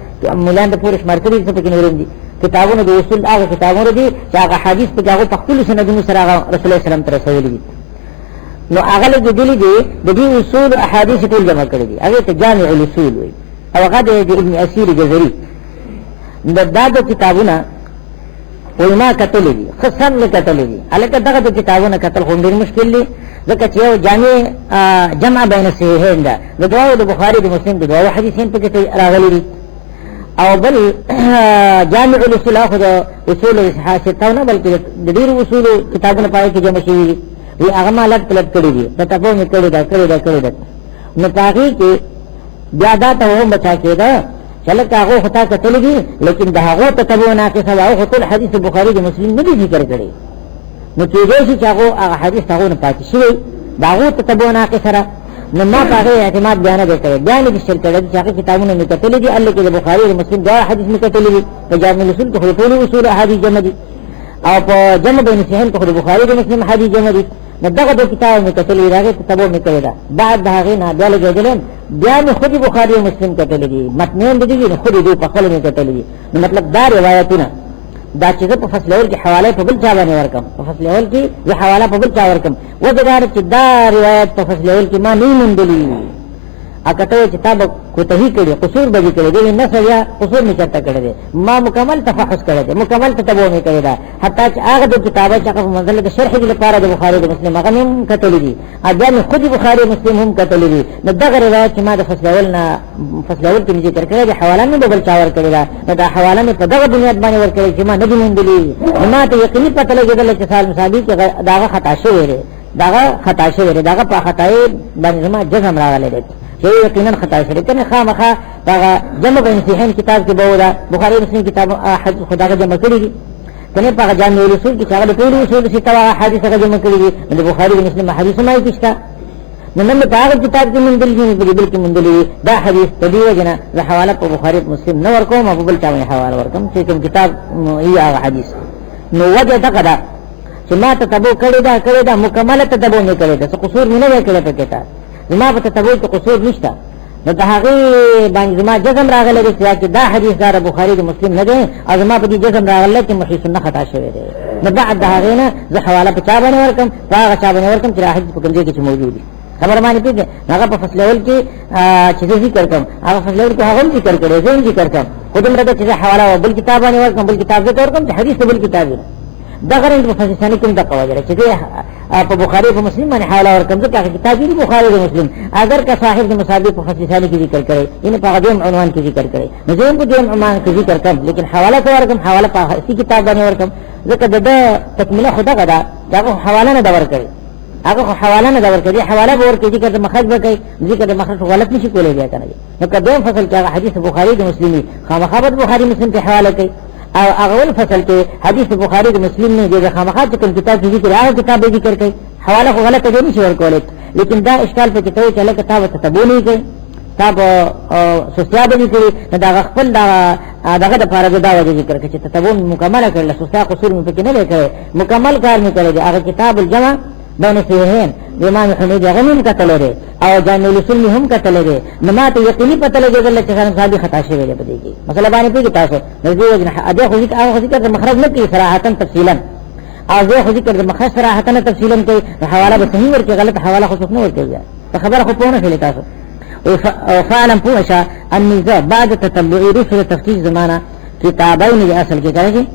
مليان د پورې شمار کړي دي پکې نورم دي کتابونه د اصول هغه کتابونه دي چې هغه حدیث په هغه خپل سندونو سره رسول الله صلی الله علیه وسلم ته رسول دي نو هغه له دې دي د دې اصول احادیث ټول جمع کړي دي هغه ته جامع الاصول وي او هغه د ابن اسیر جزري د کتابونه وما کتلې دي خصم له کتلې دي الکه دغه کتابونه کتل خو ډیر مشکل دي ځکه چې یو جمع بین صحیحین ده د دوه د بخاری د مسلم د دوه حدیثین په کې راغلي دي او بل جامع الاصول اخذ اصول الصحاح ستونه بلکې د ډیر اصول کتابونه پای کې جمع شوي دي وی هغه مالت پلت کړی دي په تاسو مې کړی دا نو پاږي کې بیا دا ته هم بچا کېده چلته هغه خطا کتل دي لیکن دا هغه ته تبو ناقصه او ټول حدیث بخاری د مسلم نه دي ذکر کړي نو چې دې چې هغه حدیث هغه نه پاتې شوی دا هغه ته تبو ناقصه نو ما هغه اعتماد بیان وکړي بیان دي چې کړي چې هغه کتابونه مې کتل دي الله کې بخاری د مسلم دا حدیث مې کتل دي په جامع الاصول ته ټول اصول احادیث جمع دي او په جمع بین صحیحین ته بخاری د مسلم حدیث جمع دي نو دغه د کتاب مې کتل دي هغه تبو مې کړی دا بعد هغه نه بیا لګیدل بیا مې خود بخاری او مسلم کتل دي متنین دي خود دې په خپل مې کتل دي نو مطلب دا روایتونه دا چې په فصل اول کې حواله په بل چا باندې ورکم په فصل اول کې زه حواله په بل چا ورکم وګدار چې دا روایت په فصل اول کې ما نه مندلې اکته کتاب کوتهی کړي قصور به کړي دي نه سیا قصور نه چرته کړي دي ما مکمل تفحص کړي دي مکمل تتبع نه کړي دا حتی چې هغه د کتابه چې په منزله د شرح لپاره د بخاری د مسلم هغه هم کتل دي اځان خود بخاری مسلم هم کتل دي نو دغه روایت چې ما د فصل اول کې ذکر کړی دی حواله نه بل چا ور کړی دا د حواله نه په دغه بنیاد باندې ور کړی چې ما نه دي مندلې ما ته یقیني پته لګیدل چې سال مصابي کې داغه خطا شوی دی داغه په خطای باندې ما جزم راغلی دی چې یقینا خطا شوی کنه خامخا هغه جمع بین صحیحین کتاب کې بودا بخاری مسلم کتاب حدیث خدای جمع کړی دي کنه په جامع الاصول کې هغه ټول اصول چې توا حدیث هغه جمع کړی دي د بخاری مسلم حدیث ما یې کیستا نن په هغه کتاب کې مندل دي بلکې مندل دا حدیث په دی وجنه د حواله په بخاری مسلم نو ورکوم او بل چا حواله ورکوم چې کوم کتاب یې هغه حدیث نو وجه دا چې ما ته تبو کړی دا مکمله تبو نه کړی دا قصور نه کړی په کتاب ما په تبو ته قصور نشته نو د هغه باندې ما جزم راغلی دی چې دا حدیث دار بخاری د مسلم نه دی او ما په دې جزم راغلی چې محی سنت خطا شوی دی نو بعد د هغه نه زه حواله په چا باندې ورکم هغه چا باندې ورکم چې حدیث په کوم ځای کې موجود دی خبر باندې پیږي هغه په فصل اول کې چې ذکر کوم هغه فصل اول کې هغه ذکر کړی زه ذکر کوم خودم راته چې حواله بل کتاب باندې ورکم بل کتاب ذکر کوم چې حدیث بل کتاب دی دا غرض په فصل ثاني کوم د قواعد چې په بخاری په مسلم باندې حواله ورکم ځکه کتاب دی بخاری او مسلم اگر کا صاحب د مصادیق په فصل ثاني کې ذکر کړي ان په غدیم عنوان کې ذکر کړي نظام په دیم عنوان کې ذکر کړي لیکن حواله ورکم حواله په اسی کتاب باندې ورکم ځکه د تکمله خدا غدا دا حواله نه دور کړي هغه حواله نه دور کړي حواله ورکړي چې د مخرج وکړي ځکه د مخرج غلط نشي کولای بیا کنه نو کدیم فصل کې حدیث بخاری د مسلمي خامخابت بخاری مسلم ته حواله کوي او اول فصل کې حدیث بخاری د مسلم نه دی خامخا چې کوم کتاب ذکر هغه کتاب ذکر کوي حواله خو غلطه دی نشي ورکولای لیکن دا اشکال په کې ته چې له کتاب ته تبونی کوي کتاب سوسیا به کوي دا خپل دغه د پاره دا وجه ذکر کوي چې تبون مکمل کړل سوسیا قصور په کې نه کوي مکمل کار نه کوي هغه کتاب الجمع بین صحیحین امام حمیدی غنیم کتلې ده او جامع الاصول هم کتلې ده نو ما ته یقیني پته لګېدل چې خان صاحب خطا شوی دی په دې کې مسله باندې پیږي تاسو نو دې وجه اده خو ذکر د مخرج نه کوي صراحتا تفصیلا او زه خو ذکر د مخرج صراحتا تفصیلا کوي حواله به صحیح ورکړي غلط حواله خو څوک نه ورکوي په خبره خو پونه شي تاسو فعلم پوښه ان ذا بعد تتبع رسل تفتیش زمانہ کتابین دی اصل کې کوي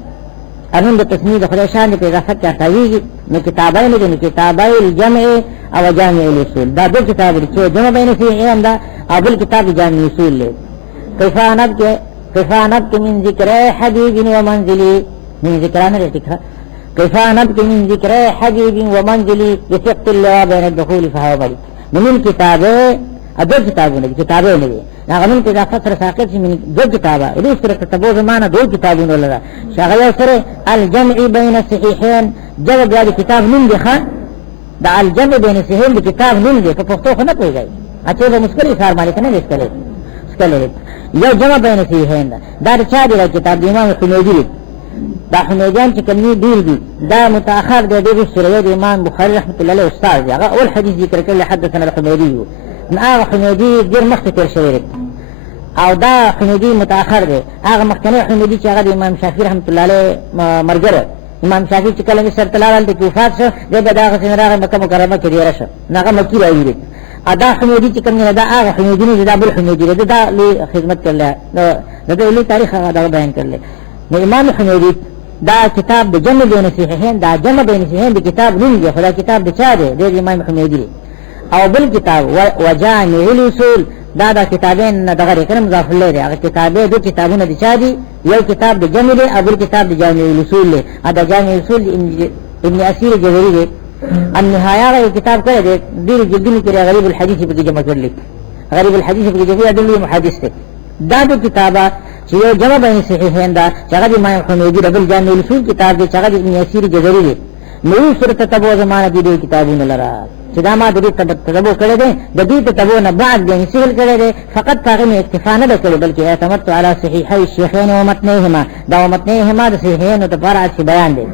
انون د تسنید خدای شان په اضافه کې تایید نو کتابین دي کتابای الجمع او جامع الاصول دا دو کتاب دي چې جمع بین فيه انده او بل کتاب جامع الاصول له کیفانت من ذکر حبیب ومنزلی من ذکرانه لري کیفانت من ذکر حبیب ومنزلی یثق الله بین الدخول فهو بل من کتابه ادو کتابونه کتابونه دي هغه نن په اضافه سره ساقط شي من دو کتابه دې سره تتبو زمانه دو کتابونه لره شغله سره الجمع بین الصحيحين جواب دا کتاب نوم دی ښا دا الجمع بین الصحيحين د کتاب نوم دی په پښتو خو نه پیږي اته به مشکل کار باندې نه اسکله یو جمع بین الصحيحين دا چا دی کتاب د امام حمیدی دا حمیدیان چې کومې دي دا متأخر دی د سره د امام بخاری رحمت الله علیه استاد هغه اول حدیث ذکر کړل حدثنا الحمیدی هغه حمیدی ډیر مخکې تیر شوی دی او دا حمیدی متأخر دی هغه مخکنی حمیدی چې هغه د امام شافعی رحمت الله علیه مرګره امام شافعی چې کله مصر تلال د وفات شو دغه دغه څنګه مکه مکرمه کې دی راشه هغه مکی راوړي ادا حمیدی چې کوم نه دا هغه حمیدی نه دا بل حمیدی دی دا له خدمت کړل نو دا له تاریخ هغه بیان کړل نو امام حمیدی دا کتاب د جمع بین صحیحین دا جمع بین صحیحین د کتاب نوم دی خدای کتاب د چا دی د امام حمیدی او بل کتاب وجامع الاصول دا کتابین دغه کنه مضاف له دی هغه کتابه دو کتابونه دي چا دي یو کتاب د جمع دی او بل کتاب د جامع الاصول دی دا جامع الاصول ابن اسیر جزری دی النهایه کتاب کړی دی ډیر جلدی کې غریب الحدیث په جمع کړل غریب الحدیث په جمع دی محدث دی دا دو کتابه چې یو جمع بین صحیحین دا چې هغه امام حمیدی د بل جامع الاصول کتاب دی چې هغه ابن اسیر جزری دی نو سره تتبو زمانه دي کتابونه لرا چې دا ما د دې تتبو کړی دی د دې تتبو نه بعد به نسل کړی دی فقط هغه نه اکتفا نه کړی بلکې اعتمدت علی صحیحی الشیخین و متنهما دا متنهما د صحیحین او فرع څخه بیان دی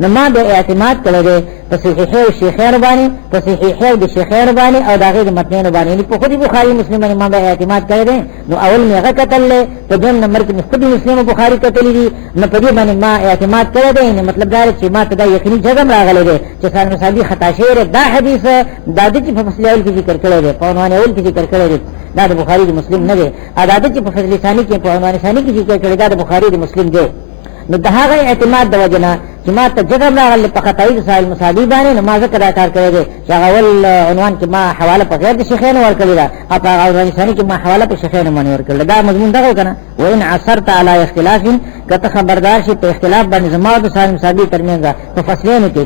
نو ما د اعتماد کړی دی په صحیحی الشیخین باندې په صحیحی د شیخین باندې او د غیر متنین باندې په خودي بخاری مسلم ما به اعتماد کړی دی نو اول میغه کتل په دیم نمبر کې مستقیم مسلم بخاری کتل دي نو په دې باندې ما اعتماد کړی دی نو مطلب دا چې ما ته دا یقیني جزم راغلی دی چې ثاني مصابي خطا شعر دا حدیث دا د په فصل اول کې ذکر کړی دی په عنوان اول کې ذکر کړی دی دا د بخاری د مسلم نه دی دا د په فصل ثاني کې په عنوان ثاني کې ذکر کړی دا د بخاری د مسلم دی نو د هغه اعتماد د وجنه چې ما ته جذب راغلی په خطای د سائل مصابي باندې نو ما ذکر کار کړی دی چې اول عنوان کې ما حواله په غیر د شیخین ورکړی دا او په عنوان ثاني کې ما حواله په شیخین باندې ورکړل دا مضمون دغه کنه وان عثرت علی اختلاف کته خبردار شي په اختلاف باندې زما د سائل مصابي ترمنځ په فصلونو کې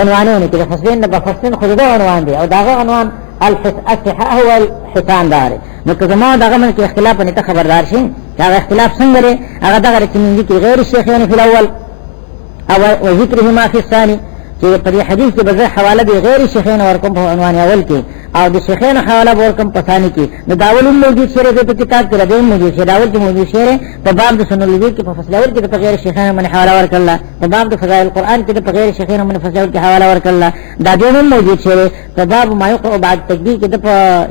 عنوانونه کې فصلین د فصلین خو دا عنوان دی او دا عنوان الصحه هو الحسان دار نو که زما دغه من کې اختلاف نه ته خبردار شي دا اختلاف څنګه لري هغه دغه چې من ذکر غیر الشيخين في الاول او ذکرهما في الثاني چې په حدیث کې به حواله دی غیر الشيخين ورکم په عنوان اول کې او د شیخین حواله ورکم په ثاني کې نو داول موجود شری د کتاب کې راځي موجود شری داول کې موجود شری په باب د سنن الوضو کې په فصل اول کې د غیر الشيخين من حواله ورکړل په باب د فضائل القرآن کې د غیر الشيخين من فصل اول کې حواله ورکړل دا دونه موجود شری په باب ما يقع بعد تکبیر کې د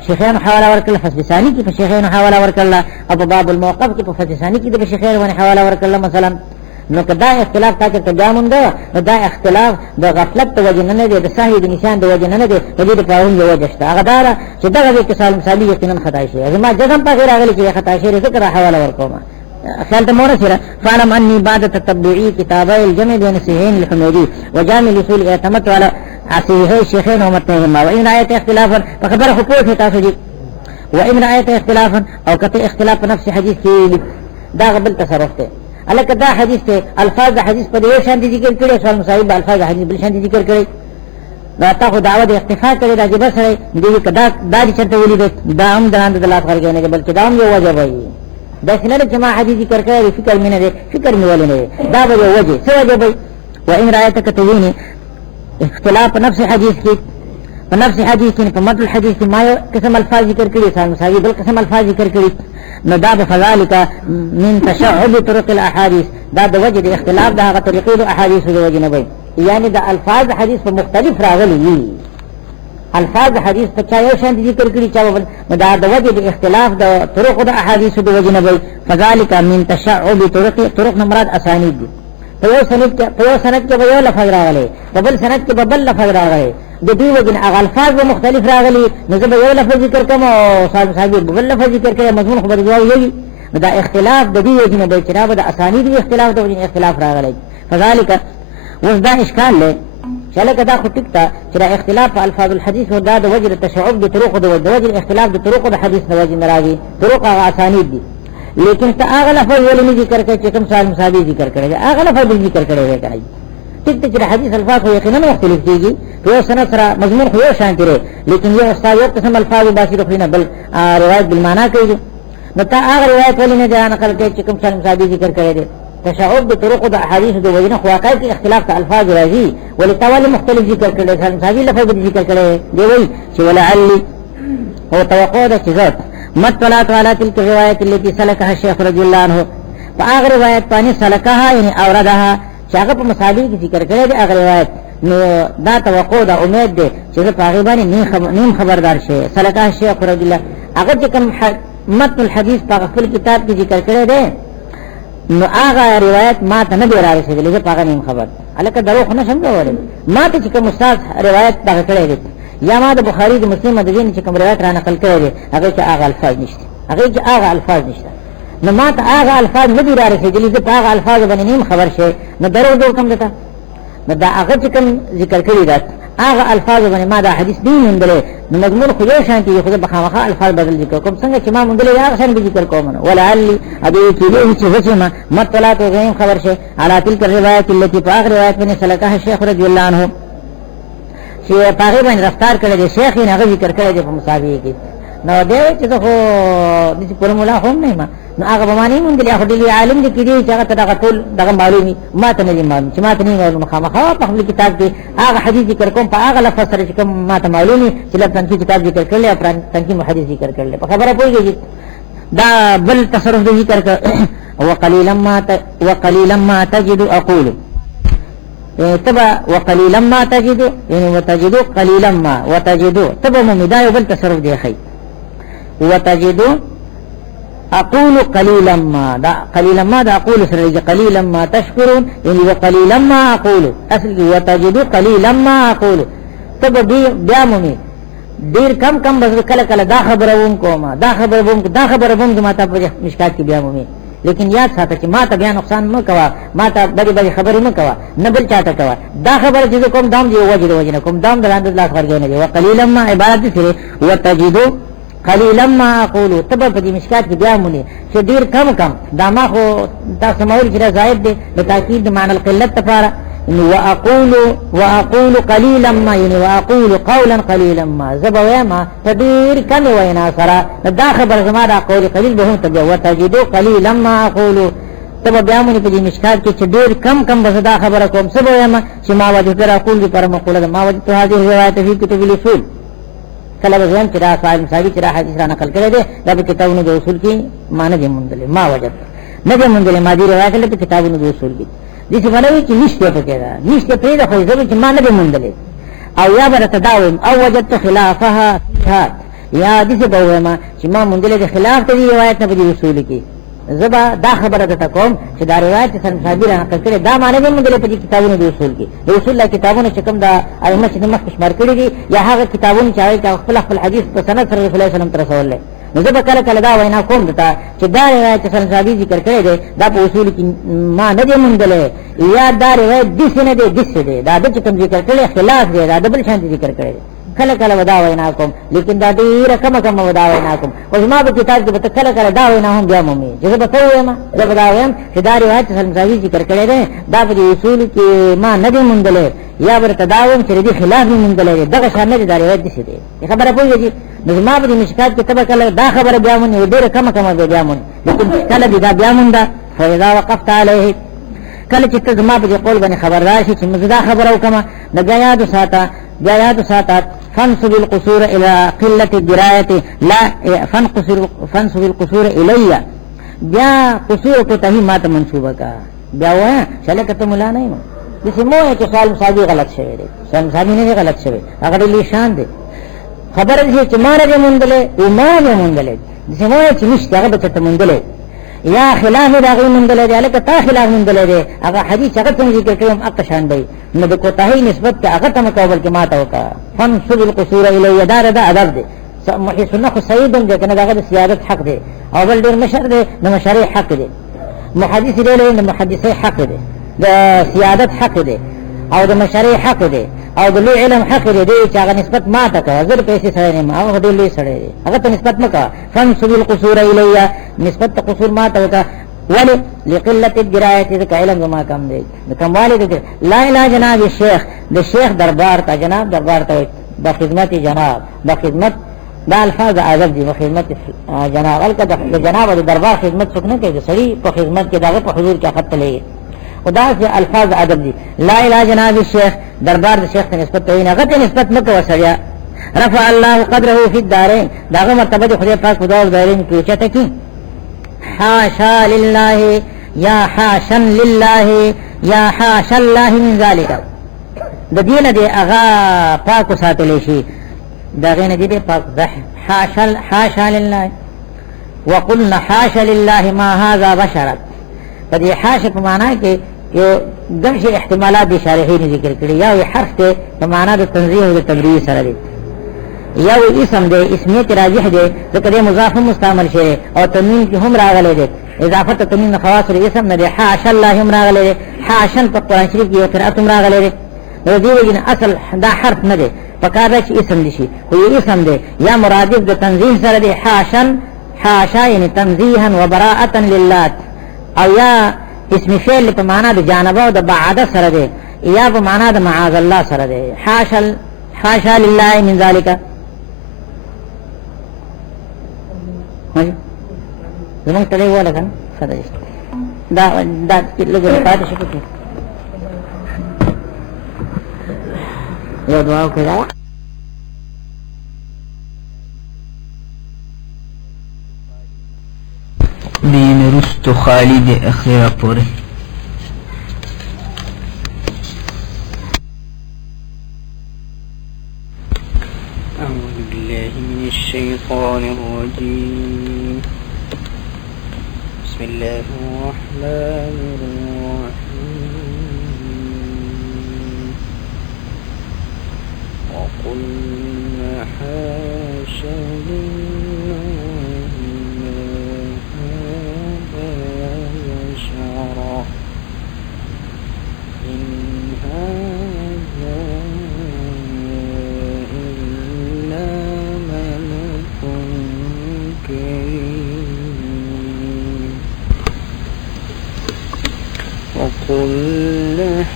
شیخین حواله ورکړل فصل ثاني کې په شیخین حواله ورکړل او په باب الموقف کې په فصل ثاني کې د شیخین من حواله ورکړل مثلا نو کدا اختلاف تا ته جامون ده دا اختلاف د غفلت د وجه نه دی د صحیح د نشان د وجه نه دی د دې په اړه یو وجه شته هغه دا چې دغه کې سالم سالي یقینا خطا شي ما جزم په غیر هغه کې خطا شي ذکر حواله ورکوم خیال ته مونږ سره فعلم اني بعد تتبعي كتابي الجمع بين صحيحين الحميدي وجامع الاصول اعتمدت على صحيحي الشيخين ومتنهما وان رايت اختلافا فخبره حقوق تاسو دي وان رايت اختلافا او کته اختلاف نفس حدیث کې دا قبل تصرف ته الکه دا حدیث ته الفاظ حدیث په دې شان دي ذکر کړي سوال مصاحب الفاظ حدیث بل شان دي ذکر کړي دا تاسو دعوت اختفاء کړي دا چې بس دې کدا دا چې چرته ولې دا هم د اند دلات ورګې نه بلکې دا هم یو وجه وي دا څنګه چې ما حدیث ذکر کړي فکر مینه دې فکر نیول نه دا به وجه څه وجه وي وان رايتك تويني اختلاف نفس حدیث کې نفس حدیث کې په متن الحديث کې ما یو قسم الفاظ ذکر کړي سال مصاحب بل قسم الفاظ ذکر کړي نو دا بفذالک من تشعب طرق الاحاديث دا د وجه د اختلاف د هغه طریقې د احادیث د وجه نه وي یعنی د الفاظ حدیث په مختلف راغلي وي الفاظ حدیث په چا یو شان ذکر کړي چا بل دا د وجه د اختلاف د طرق د احادیث د وجه نه وي فذلك من تشعب طرق مراد اسانید دي په یو سند کې به یو لفظ راغلی په بل سند کې به بل لفظ راغلی د دې وجه هغه الفاظ به مختلف راغلي نو زه به یو لفظ ذکر کوم او صاحب بل لفظ ذکر کوي مضمون خو به یو دا اختلاف د دې وجه نه به چې دا د اسانید د اختلاف د وجه اختلاف راغلی فذلك وز دا اشکال له چلکه دا خو ټیک تا چې دا اختلاف په الفاظ الحديث و دا د وجه تشعب د طرق د وجه اختلاف د طرق د حدیث د وجه راځي طرق هغه اسانید دي لیکن ته هغه لفظ ولې نه ذکر کوي چې کوم سالم صحابي ذکر کړی هغه لفظ ذکر کړی دی کوي ټیک ته چې حدیث الفاظ خو یقینا مختلف دي په سند سره مضمون خو یو شان دی لیکن یو استاد یو قسم الفاظ باسي خو نه بل روایت بالمعنى کوي نو ته هغه روایت ولې نه بیان کړی چې کوم سالم صحابي ذکر کړی دی تشعب د طرق د احادیث د وجه خو واقعي کې اختلاف د الفاظ راځي ولتوالي مختلف ذکر کړي سالم صحابي لفظ ذکر کړي دی وایي چې ولعلي هو توقع ده چې ذات مطلعت على تلك الرواية التي سلكها الشيخ رضي الله عنه فآغ روایت پانی سلکها یعنی اوردها چاگه پا مصابی کی ذکر کرے دی آغ روایت نو دا توقع دا امید دی چیزا پا غیبانی نیم خبردار شے سلکها الشيخ رضي الله اگر چکم متن الحدیث پا غفل کتاب کی ذکر کرے دی نو آغا روایت ما ته نه دی را رسیدلی زه پاغه نیم خبر الکه دروغ نه شم کولی ما ته چې کوم استاد روایت دغه کړی دی یا ما د بخاری د مسلم د دین چې کوم روایت را نقل کړی دی هغه چې هغه الفاظ نشته هغه چې هغه الفاظ نشته نو ما ته هغه الفاظ نه دی را رسیدلی زه هغه الفاظ باندې نیم خبر شي نو دروغ جوړ کوم دته نو دا هغه چې کوم ذکر کړی دی هغه الفاظ باندې ما دا حدیث دی مونږ نو مضمون خو یو شان کې خو بخامخه الفاظ بدل ذکر کوم څنګه چې ما مونږ له هغه شان ذکر کوم ولعلي ابي کلیه چې وسمه مطلعات غیم خبر شي على تلك الروايات التي باغ روایت من سلكها الشيخ رضي الله عنه چې پاغه باندې رفتار کړی دی شیخ یې هغه ذکر کړی دی په مصابي کې نو دی چې خو د فورمولا هم نه ما نو هغه باندې مونږ له خپل عالم دې کړي چې هغه دغه ټول دغه معلومي ما ته نه معلوم چې ما ته نه معلوم خامخا په خپل کتاب کې هغه حدیث ذکر کوم په هغه لفظ سره چې کوم ما ته معلومي چې لپاره کې کتاب ذکر کړل او تنکی محدث ذکر کړل په خبره پوهیږي دا بل تصرف دې ذکر کړ وقليلا ما تجد اقول تبا وقليلا ما تجد يعني وتجد قليلا ما وتجد تبا ممدا بل تصرف دې خي وتجد اقول قليلا ما دا قليلا ما دا اقول سره قليلا ما تشكرون يعني وقليلا ما اقول اصل وتجد قليلا ما اقول تب بیا مونږ ډیر کم بس کله کله دا خبرون کوم دا خبرون ما ته په مشکات کې بیا مونږ لیکن یاد ساته چې ما ته بیا نقصان مه کوا ما ته بڑی خبرې مه کوا نه بل چاته کوا دا خبره چې کوم دام دی وجه کوم دام دلاند الله خبر نه دی وقليلا ما عبادت سره وتجد قليلا ما اقول تبا په دې مشکات کې بیا مونږ چې ډیر کم دا ما خو تاسو مول چې زائد دي د تاکید معنی القلت لپاره واقول قليلا ما يعني واقول قولا قليلا ما زبويا ما تدير كم وينا سرا دا خبر زما دا قول قليل به تبع وتجدو قليلا ما اقول تبا بیا مونږ په دې مشکات کې چې ډیر کم بس دا خبره کوم سبويا ما چې ما وجه تر اقول دي پر مقوله ما وجه ته هذه روایت فی کتب الاصول کله به ځم چې دا صاحب صاحب چې حدیث را نقل کړی دی دا په کتابونو د اصول کې معنی دې مونږ ما وجه نه دې مونږ ما دې روایت له کتابونو د اصول کې دې څه ولوي چې نشته پکې دا نشته پرې دا خو ځکه چې ما نه به مونږ او یا بر تداوم او وجدت خلافها یا دې څه به ما چې ما مونږ له خلاف ته روایت نه په اصول کې زبا دا خبره ته کوم چې دا روایت څنګه صابر نقل کړي دا معنی به مونږ له په کتابونو د اصول کې د اصول له کتابونو چې کوم دا ائمه چې مخ شمار کړي دي یا هغه کتابونه چې خپل حدیث په سند سره رسول الله صلی الله علیه وسلم تر رسول نو زبا کله دا وینا کوم دته چې دا روایت څنګه صابر ذکر کړي دي دا په اصول کې ما نه دي مونږ له یا دا روایت دې نه دي دا د کوم ذکر کړي خلاف دی دا بل شان ذکر کړي کله ودا وینا کوم لیکن دا ډیره کم ودا وینا کوم او ما په کتاب کې به کله دا وینا هم بیا مې چې به کوم زه به دا وایم چې دا روایت څنګه ذکر کړی دی دا په اصول کې ما نه دی مونږله یا بر تداوم چې دې خلاف نه مونږله دغه شامل دا روایت دي دي خبره پوهیږي نو ما په مشکات کې تبه کله دا خبره بیا مونږ ډیره کم بیا مونږ لیکن کله دا بیا مونږ دا فاذا وقفت عليه کله چې ته ما په قول باندې خبردار شې چې مزدا خبره وکما د غیاد ساته فانسب القصور الى قله الدرايه لا فانسب القصور الي بیا قصور کو ته ما ته منسوبه کا بیا وای چله کته مولا نه د سیمو چې سوال مصابي غلط شوی دی سوال مصابي نه غلط شوی هغه ډېر شان دی خبره دې چې ما نه مونډلې او ما نه مونډلې د سیمو چې نشته هغه به ته مونډلې یا خلاف دا غي مونډلې دی الکه تا خلاف مونډلې دی هغه حدیث هغه څنګه ذکر کوم اق شان دی نو د کوتاهی نسبت ته هغه ته مقابل کې ما ته وکا فن سب القصور الی دار دا ادب دی محی سنه خو سید دی کنه داغه د سیادت حق دی او بل ډیر مشر دی نو مشرع حق دی محدث دی له محدثي حق دی د سیادت حق دی او د مشرع حق دی او د لوی علم حق دی چې هغه نسبت ما ته کوي زر پیسې سره نه ما هغه ډیر لوی سره دی هغه ته نسبت مکا فن سب القصور الی نسبت قصور ما ته وکا ولی لقلت الدرايه ذک علم ما کم دی د کمواله دی لا اله جناب الشیخ د شیخ دربار ته جناب دربار ته د خدمت جناب د خدمت دا الفاظ ادب دي خدمت جناب الکه د جناب د دربار خدمت څوک نه کوي سړي په خدمت کې داغه په حضور کې خط لګي خدا سے الفاظ ادب دي لا اله جناب الشیخ دربار د شیخ ته نسبت وي نه غته نسبت مکو وسړیا رفع الله قدره فی الدارین داغه مرتبه د خدای پاک خدا دارین کې چته کی حاشا لله یا حاشا لله یا حاشا الله من ذلک د دین دی اغا پاک ساتل شي داغه نه دي پاک حاشا لله وقلنا حاشا لله ما هذا بشرا فدي حاشا په معنا کې یو دمشي احتمالات دي شارحین ذکر کړي یا حرف ته په معنا د تنزیه او د تبریز سره دي یا اسم دی اسمیت راجح دی ذکر مضاف مستعمل شي او تنوین کې هم راغلي دي اضافه تنوین خواص الاسم نه دي حاشا الله هم راغلي دي حاشا په قران شریف کې یو قرات هم راغلي دي نو دې وجه اصل دا حرف نه دی فکار چې اسم دي خو یې اسم دی یا مرادف د تنزیه سره دی حاشا یعنی تنزیها و براءه لله او یا اسم فعل په معنا د جانبه او د بعد سره دی یا په معنا د معاذ الله سره دی حاشا لله من ذلك زمونږ تړي ولا کنه خدای دا لږه پاتې شي کې یو دعا وکړه دین رست خالد اخیر پوره أعوذ بالله من الشيطان الرجيم بسم الله الرحمن الرحيم وقلنا حاشا لله ما هذا بشرا إن هذا إلا ملك كريم وقل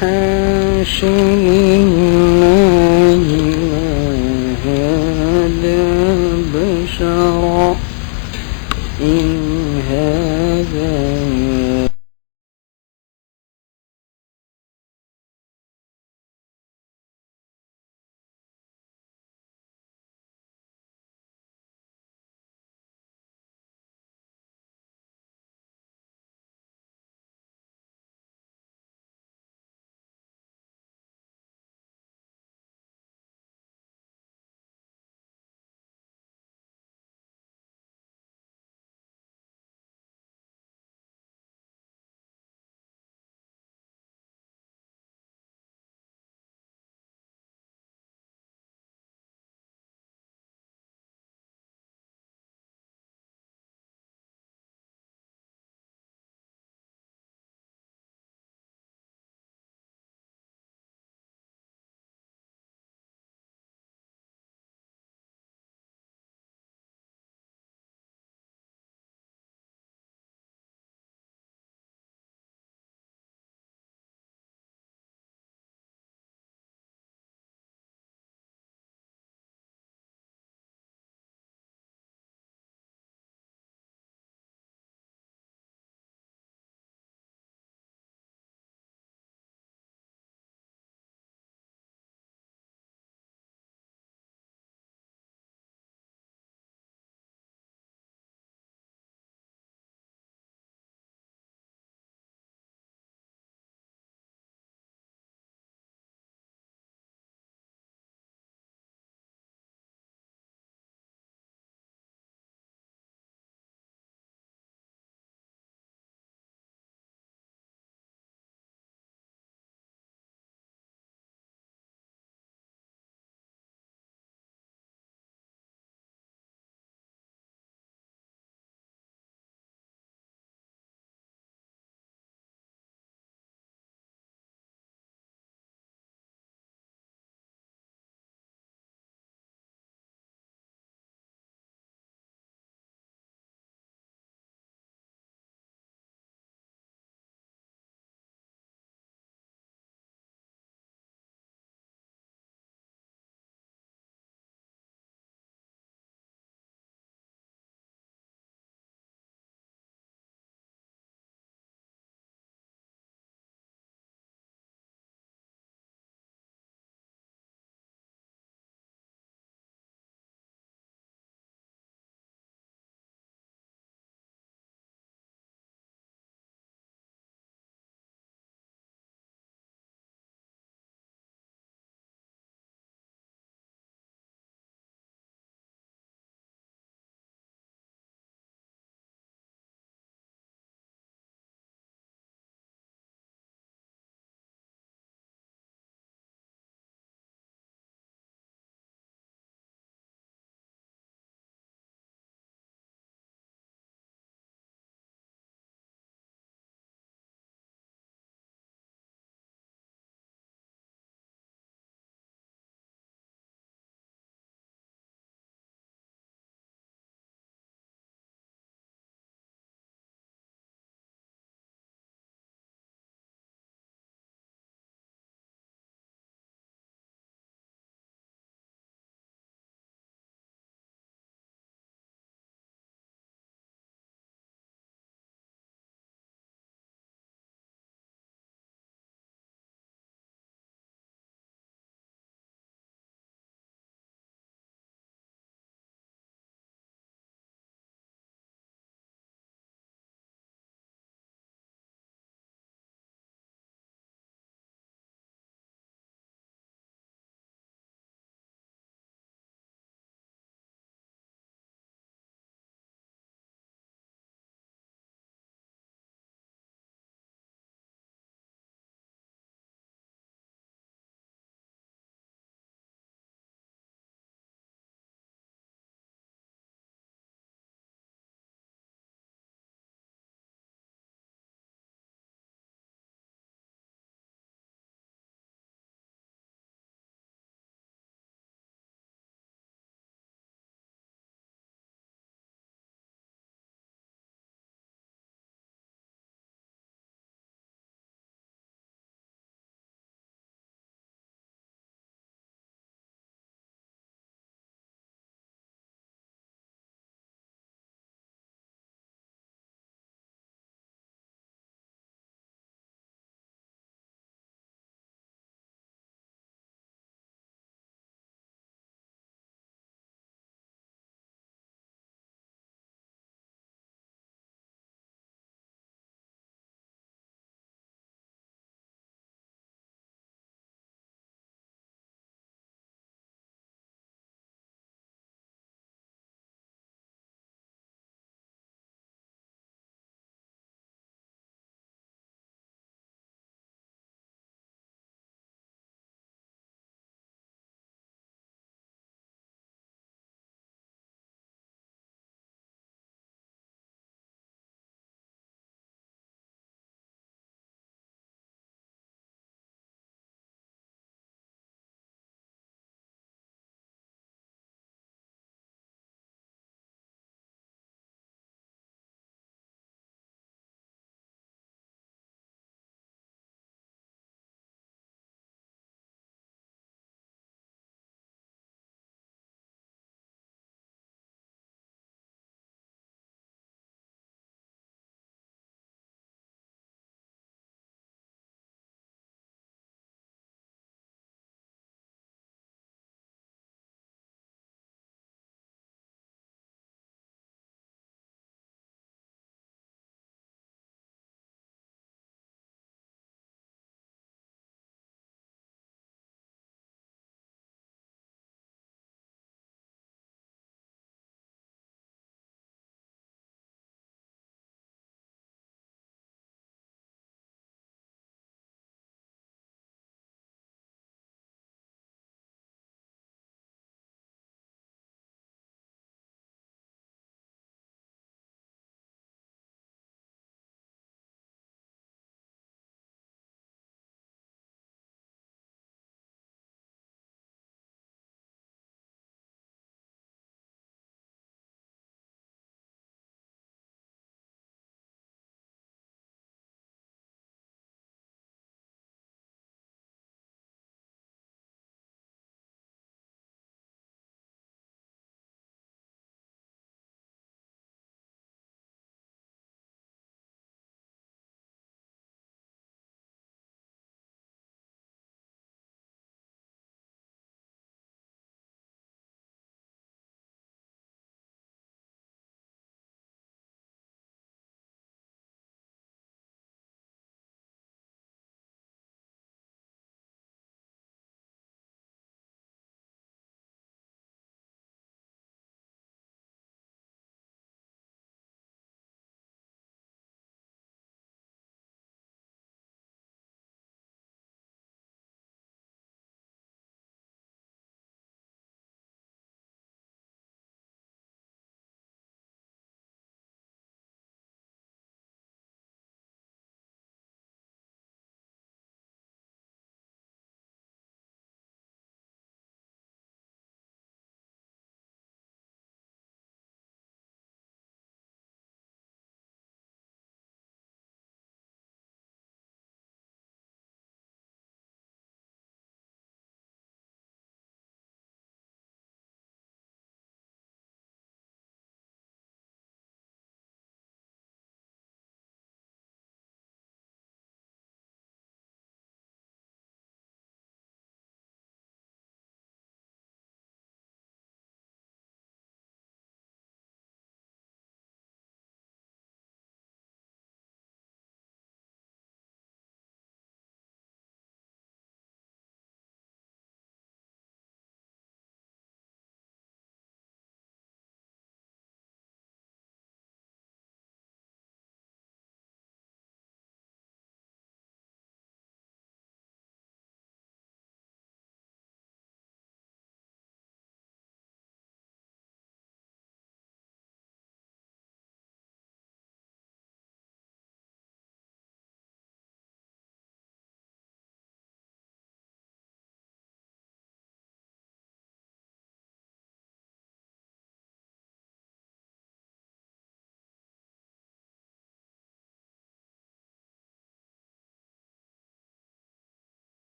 حاش لله